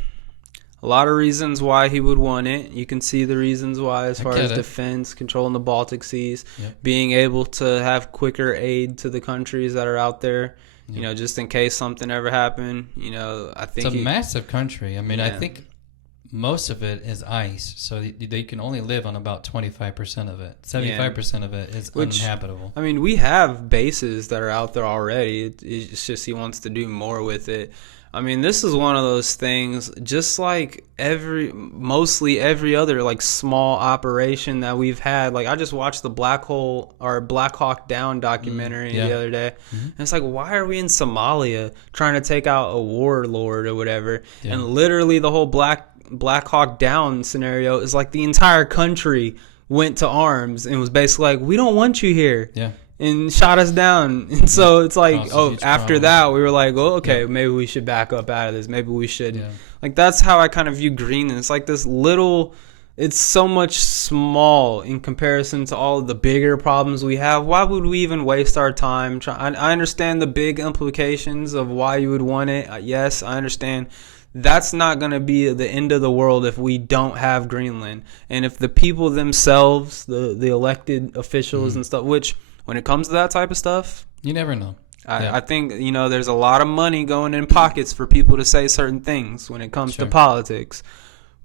reasons why he would want it. You can see the reasons why, as far as defense, controlling the Baltic Seas, being able to have quicker aid to the countries that are out there. You know, just in case something ever happened. You know, I think it's a massive country. I mean, I think most of it is ice, so they can only live on about 25% of it. 75% of it is uninhabitable. I mean, we have bases that are out there already. It's just he wants to do more with it. I mean, this is one of those things, just like mostly every other like small operation that we've had. Like, I just watched the Black Hawk Down documentary the other day. And it's like, why are we in Somalia trying to take out a warlord or whatever? And literally the whole Black Hawk Down scenario is like the entire country went to arms and was basically like, we don't want you here. And shot us down. And so it's like, after that, we were like, oh, okay, maybe we should back up out of this. Maybe we should. Like, that's how I kind of view Greenland. It's like this little, it's so much small in comparison to all of the bigger problems we have. Why would we even waste our time? I understand the big implications of why you would want it. Yes, I understand. That's not going to be the end of the world if we don't have Greenland. And if the people themselves, the elected officials and stuff, which... When it comes to that type of stuff, you never know. I think, you know, there's a lot of money going in pockets for people to say certain things when it comes to politics.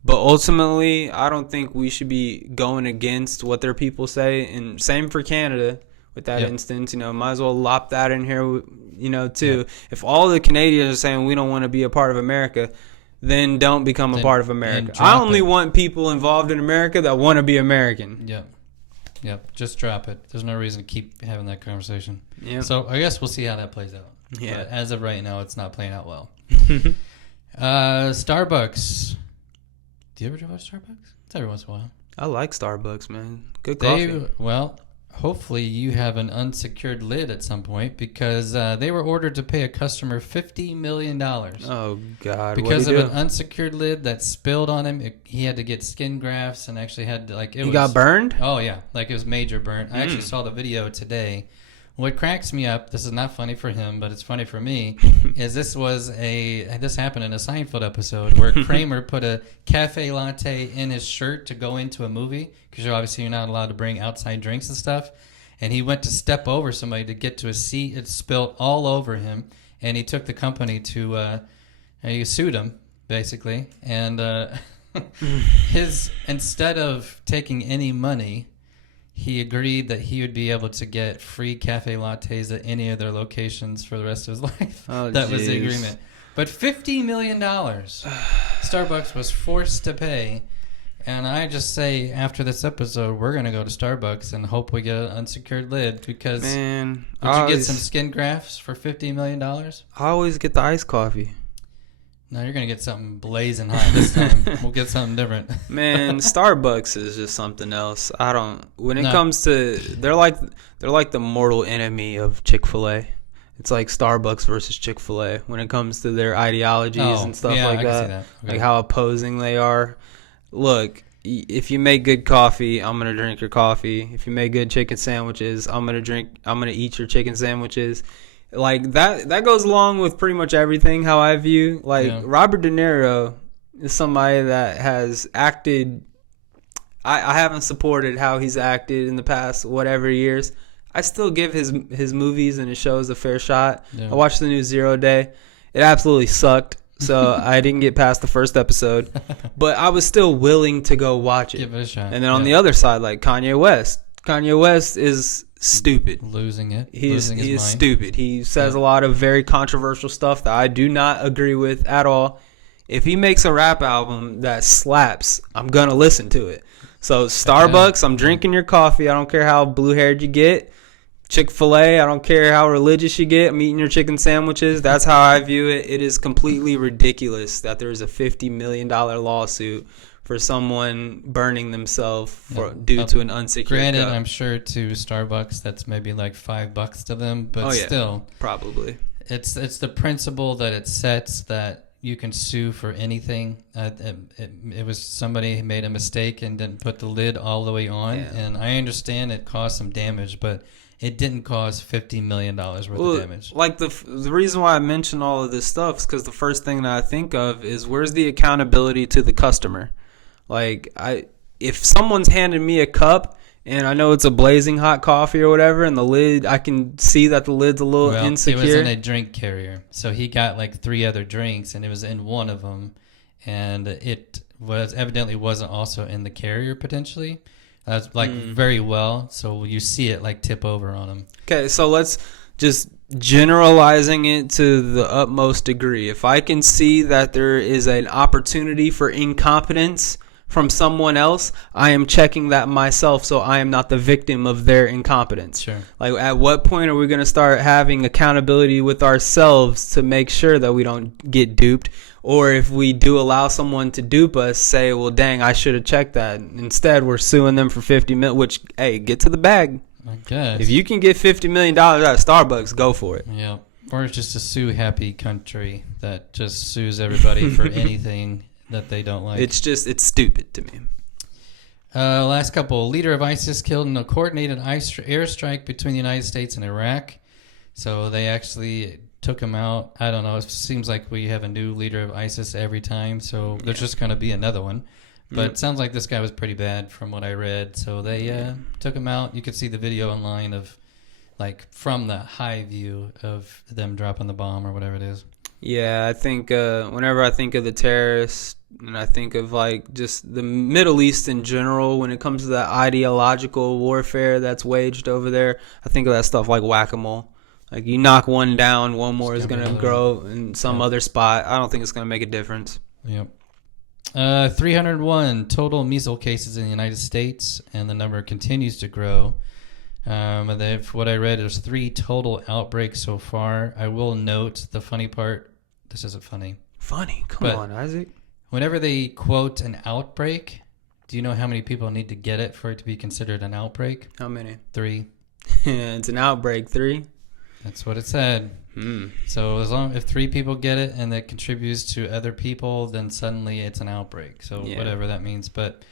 But ultimately, I don't think we should be going against what their people say. And same for Canada with that instance. Might as well lop that in here, too. Yep. If all the Canadians are saying we don't want to be a part of America, then don't become a part of America. I only want people involved in America that want to be American. Yep. Just drop it. There's no reason to keep having that conversation. Yep. So I guess we'll see how that plays out. Yeah. But as of right now, it's not playing out well. Starbucks. Do you ever drive to Starbucks? It's every once in a while. I like Starbucks, man. Good coffee. Hopefully you have an unsecured lid at some point, because they were ordered to pay a customer $50 million. Oh, God. Because of an unsecured lid that spilled on him. He had to get skin grafts and actually had to, He got burned? Oh, yeah. It was major burn. I actually saw the video today. What cracks me up, this is not funny for him, but it's funny for me, is this happened in a Seinfeld episode where Kramer put a cafe latte in his shirt to go into a movie, because you're not allowed to bring outside drinks and stuff. And he went to step over somebody to get to a seat. It spilled all over him, and he took the company to, he sued him, basically. And instead of taking any money, he agreed that he would be able to get free cafe lattes at any of their locations for the rest of his life. Oh, that was the agreement. But $50 million Starbucks was forced to pay. And I just say, after this episode, we're going to go to Starbucks and hope we get an unsecured lid, because would you get some skin grafts for $50 million? I always get the iced coffee. No, you're going to get something blazing hot this time. We'll get something different. Man, Starbucks is just something else. When it comes to, they're like the mortal enemy of Chick-fil-A. It's like Starbucks versus Chick-fil-A when it comes to their ideologies and stuff like that. Okay. Like how opposing they are. Look, if you make good coffee, I'm going to drink your coffee. If you make good chicken sandwiches, I'm going to eat your chicken sandwiches. Like that goes along with pretty much everything how I view. Robert De Niro is somebody that has acted. I haven't supported how he's acted in the past whatever years. I still give his movies and his shows a fair shot. I watched the new Zero Day. It absolutely sucked, so I didn't get past the first episode. But I was still willing to go watch it. Give it a shot. And then on the other side, like Kanye West. Kanye West is stupid. Losing it. He is stupid. He says a lot of very controversial stuff that I do not agree with at all. If he makes a rap album that slaps, I'm going to listen to it. So Starbucks, I'm drinking your coffee. I don't care how blue-haired you get. Chick-fil-A, I don't care how religious you get. I'm eating your chicken sandwiches. That's how I view it. It is completely ridiculous that there's a $50 million lawsuit for someone burning themselves due to an unsecured Granted, cup. I'm sure to Starbucks that's maybe like $5 to them, but still, probably. It's the principle that it sets that you can sue for anything. It was somebody who made a mistake and didn't put the lid all the way on, and I understand it caused some damage, but it didn't cause $50 million worth of damage. Like the reason why I mention all of this stuff is because the first thing that I think of is where's the accountability to the customer? Like if someone's handed me a cup and I know it's a blazing hot coffee or whatever, and the lid, I can see that the lid's a little insecure. It was in a drink carrier, so he got like 3 other drinks, and it was in one of them, and it evidently wasn't also in the carrier potentially. That's very well, so you see it like tip over on him. Okay, so let's just generalizing it to the utmost degree. If I can see that there is an opportunity for incompetence from someone else, I am checking that myself so I am not the victim of their incompetence. Sure. Like, at what point are we going to start having accountability with ourselves to make sure that we don't get duped? Or if we do allow someone to dupe us, say, well, dang, I should have checked that. Instead, we're suing them for $50 million, which, hey, get to the bag. I guess. If you can get $50 million out of Starbucks, go for it. Yeah. Or it's just a sue-happy country that just sues everybody for anything that they don't like. It's stupid to me. Last couple. Leader of ISIS killed in a coordinated airstrike between the United States and Iraq. So they actually took him out. I don't know. It seems like we have a new leader of ISIS every time. So there's just going to be another one. But it sounds like this guy was pretty bad from what I read. So they took him out. You could see the video online of, like, from the high view of them dropping the bomb or whatever it is. Yeah, I think whenever I think of the terrorists and I think of like just the Middle East in general, when it comes to that ideological warfare that's waged over there, I think of that stuff like whack-a-mole. Like you knock one down, one more is going to grow in some other spot. I don't think it's going to make a difference. Yep. 301 total measles cases in the United States, and the number continues to grow. What I read is 3 total outbreaks so far. I will note the funny part. This isn't funny. Funny? Come on, Isaac. Whenever they quote an outbreak, do you know how many people need to get it for it to be considered an outbreak? How many? 3. It's an outbreak. 3? That's what it said. So if 3 people get it and that contributes to other people, then suddenly it's an outbreak. So whatever that means. But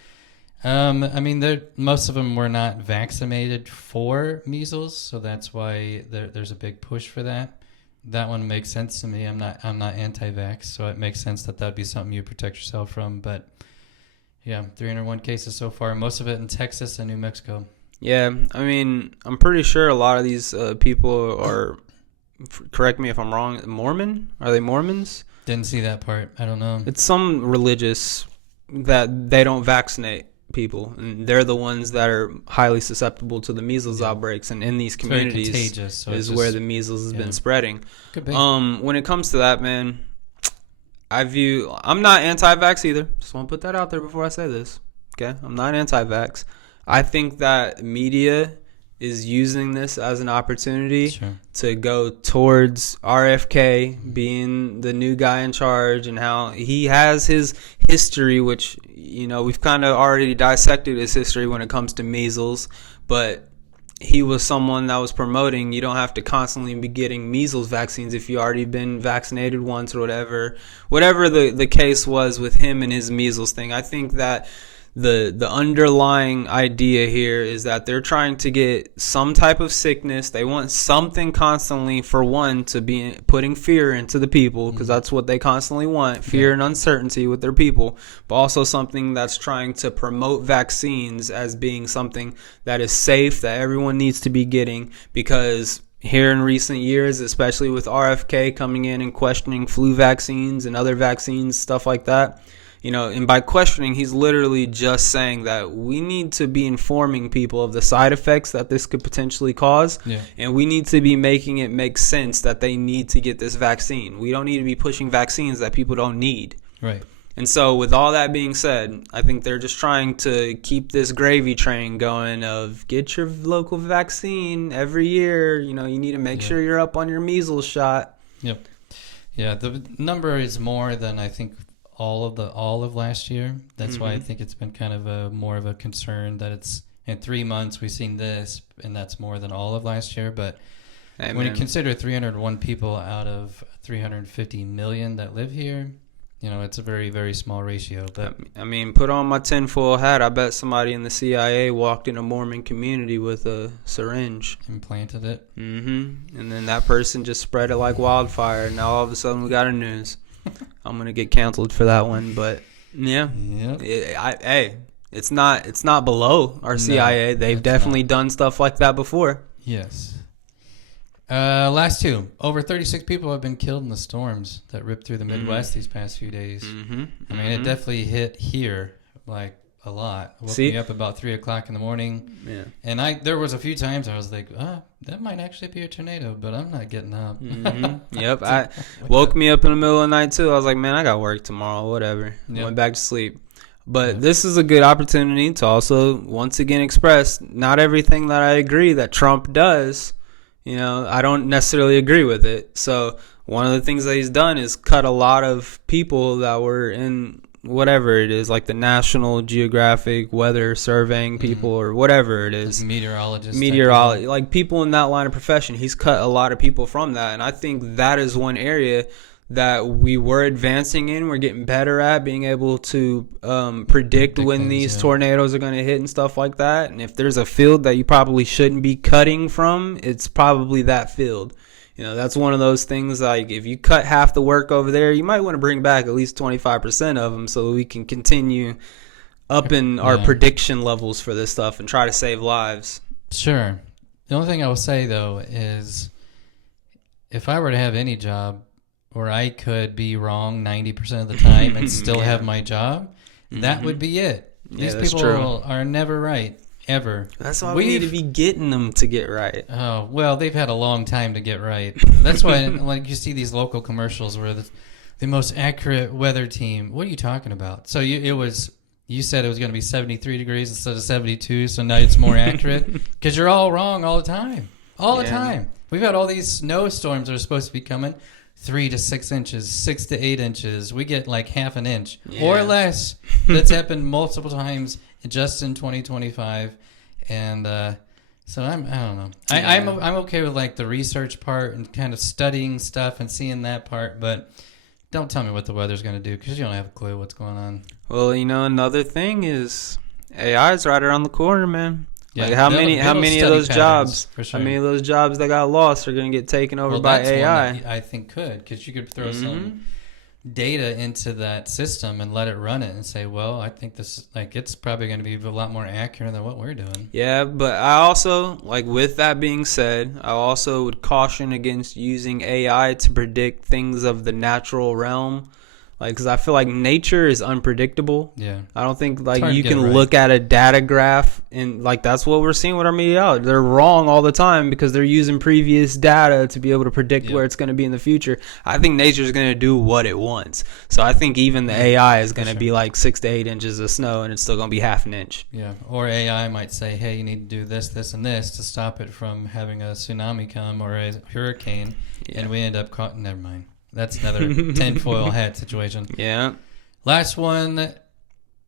I mean, most of them were not vaccinated for measles, so that's why there's a big push for that. That one makes sense to me. I'm not anti-vax, so it makes sense that that'd be something you protect yourself from. But yeah, 301 cases so far, most of it in Texas and New Mexico. Yeah, I mean, I'm pretty sure a lot of these people are, correct me if I'm wrong, Mormon? Are they Mormons? Didn't see that part. I don't know. It's some religious that they don't vaccinate people, and they're the ones that are highly susceptible to the measles outbreaks, and in these communities is where the measles has been spreading. Could be. When it comes to that, man, I'm not anti-vax either. Just want to put that out there before I say this. Okay, I'm not anti-vax. I think that media is using this as an opportunity to go towards RFK being the new guy in charge, and how he has his history, which, you know, we've kind of already dissected his history when it comes to measles, but he was someone that was promoting you don't have to constantly be getting measles vaccines if you already been vaccinated once or whatever the case was with him and his measles thing. I think that the underlying idea here is that they're trying to get some type of sickness. They want something constantly, for one, to be putting fear into the people, because that's what they constantly want, fear and uncertainty with their people, but also something that's trying to promote vaccines as being something that is safe, that everyone needs to be getting, because here in recent years, especially with RFK coming in and questioning flu vaccines and other vaccines, stuff like that, you know, and by questioning, he's literally just saying that we need to be informing people of the side effects that this could potentially cause. And we need to be making it make sense that they need to get this vaccine. We don't need to be pushing vaccines that people don't need. Right. And so with all that being said, I think they're just trying to keep this gravy train going of get your local vaccine every year. You know, you need to make sure you're up on your measles shot. Yep. Yeah, the number is more than I think all of last year. That's why I think it's been kind of more of a concern that it's in 3 months we've seen this, and that's more than all of last year. But when you consider 301 people out of 350 million that live here, you know, it's a very, very small ratio. But I mean, put on my tinfoil hat. I bet somebody in the CIA walked in a Mormon community with a syringe, implanted it. And then that person just spread it like wildfire. And now all of a sudden we got a news. I'm gonna get canceled for that one, but it's not below our CIA. They've definitely done stuff like that before. Yes. Last 2. Over 36 people have been killed in the storms that ripped through the Midwest these past few days. I mean, it definitely hit here like a lot. Woke me up about 3 o'clock in the morning. Yeah. And there was a few times I was like, that might actually be a tornado, but I'm not getting up. Yep. I woke me up in the middle of the night too. I was like, man, I got work tomorrow, whatever. Went back to sleep. But this is a good opportunity to also once again express not everything that I agree that Trump does. You know, I don't necessarily agree with it. So one of the things that he's done is cut a lot of people that were in whatever it is, like the National Geographic weather surveying people or whatever it is. Like meteorologists. Like people in that line of profession. He's cut a lot of people from that. And I think that is one area that we were advancing in. We're getting better at being able to predict when these tornadoes are going to hit and stuff like that. And if there's a field that you probably shouldn't be cutting from, it's probably that field. You know, that's one of those things, like if you cut half the work over there, you might want to bring back at least 25% of them so we can continue up in our prediction levels for this stuff and try to save lives. Sure. The only thing I will say, though, is if I were to have any job, where I could be wrong 90% of the time and still have my job, that would be it. These people are never right, ever. That's why we need to be getting them to get right. Oh, well, they've had a long time to get right. That's why, like, you see these local commercials where the most accurate weather team. What are you talking about? So you said it was going to be 73 degrees instead of 72, so now it's more accurate? Because you're all wrong all the time. All the time. We've had all these snowstorms that are supposed to be coming. 3 to 6 inches, 6 to 8 inches. We get like half an inch or less. That's happened multiple times just in 2025, and so I don't know. I'm okay with like the research part and kind of studying stuff and seeing that part, but don't tell me what the weather's going to do because you don't have a clue what's going on. Well, another thing is AI is right around the corner, man. Yeah, like how many of those jobs? For sure. How many of those jobs that got lost are going to get taken over by AI? One that I think could, because you could throw some data into that system and let it run it and say, well, I think this it's probably going to be a lot more accurate than what we're doing. Yeah, but I also with that being said, I also would caution against using AI to predict things of the natural realm. Because I feel like nature is unpredictable. Yeah. I don't think you can look at a data graph and that's what we're seeing with our meteorologists. They're wrong all the time because they're using previous data to be able to predict where it's going to be in the future. I think nature is going to do what it wants. So I think even the AI is going to be 6 to 8 inches of snow and it's still going to be half an inch. Yeah. Or AI might say, hey, you need to do this, this, and this to stop it from having a tsunami come or a hurricane. Yeah. And we end up caught. Never mind. That's another tinfoil hat situation. Yeah. Last one.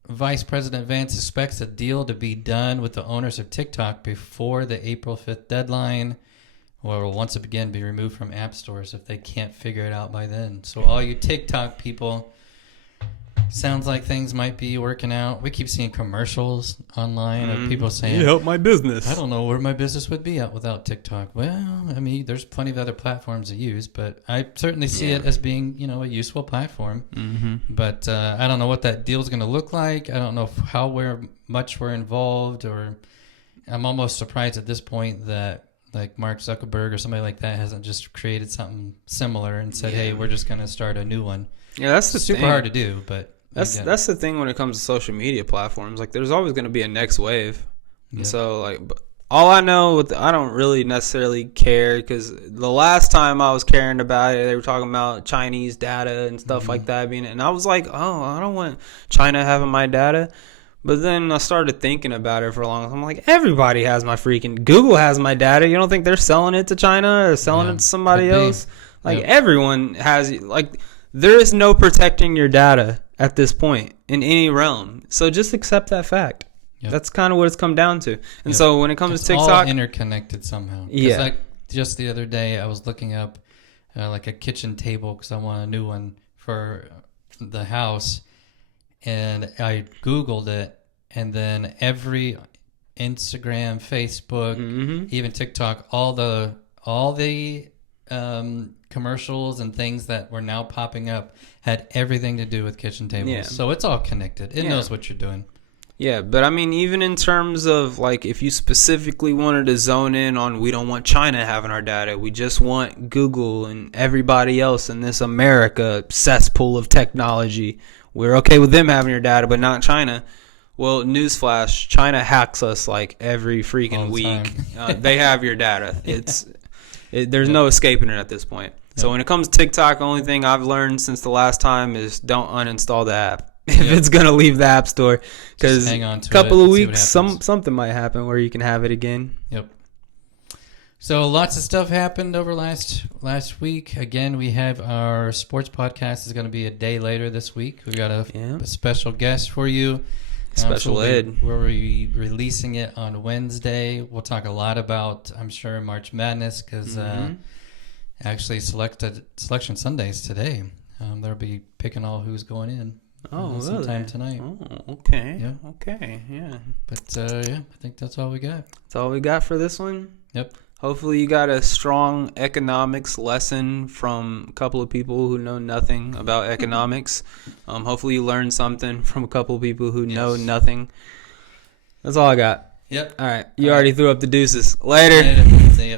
Vice President Vance expects a deal to be done with the owners of TikTok before the April 5th deadline, or will once again be removed from app stores if they can't figure it out by then. So all you TikTok people, sounds like things might be working out. We keep seeing commercials online of people saying, "You help my business." I don't know where my business would be at without TikTok. Well, I mean, there's plenty of other platforms to use, but I certainly see it as being, a useful platform. Mm-hmm. But I don't know what that deal is going to look like. I don't know much we're involved, or I'm almost surprised at this point that Mark Zuckerberg or somebody like that hasn't just created something similar and said, "Hey, we're just going to start a new one." Yeah, that's super hard to do, but that's the thing when it comes to social media platforms. There's always going to be a next wave. And so all I know, I don't really necessarily care, because the last time I was caring about it, they were talking about Chinese data and stuff like that and I was like, oh, I don't want China having my data. But then I started thinking about it for a long time. I'm like, everybody has my freaking Google has my data. You don't think they're selling it to China or selling it to somebody else? Everyone has there is no protecting your data at this point in any realm. So just accept that fact. Yep. That's kind of what it's come down to. And so when it comes to TikTok, all interconnected somehow. Yeah. Just the other day, I was looking up a kitchen table because I want a new one for the house, and I Googled it, and then every Instagram, Facebook, even TikTok, all the commercials and things that were now popping up had everything to do with kitchen tables. Yeah. So it's all connected. It knows what you're doing. Yeah, but I mean, even in terms of if you specifically wanted to zone in on, we don't want China having our data, we just want Google and everybody else in this America cesspool of technology, we're okay with them having your data, but not China. Well, newsflash, China hacks us every freaking week. They have your data. There's no escaping it at this point. So when it comes to TikTok, the only thing I've learned since the last time is don't uninstall the app if it's going to leave the app store, because a couple of weeks something might happen where you can have it again. Yep. So lots of stuff happened over last week. Again, we have our sports podcast is going to be a day later this week. We got a special guest for you. Special ed. We're releasing it on Wednesday. We'll talk a lot about, I'm sure, March Madness, because actually Selection Sundays today. They'll be picking all who's going in. Sometime tonight. Oh, okay. Yeah. Okay. Yeah. But I think that's all we got. That's all we got for this one. Yep. Hopefully you got a strong economics lesson from a couple of people who know nothing about economics. Hopefully you learned something from a couple of people who know nothing. That's all I got. Yep. All right. You already threw up the deuces. Later. See ya.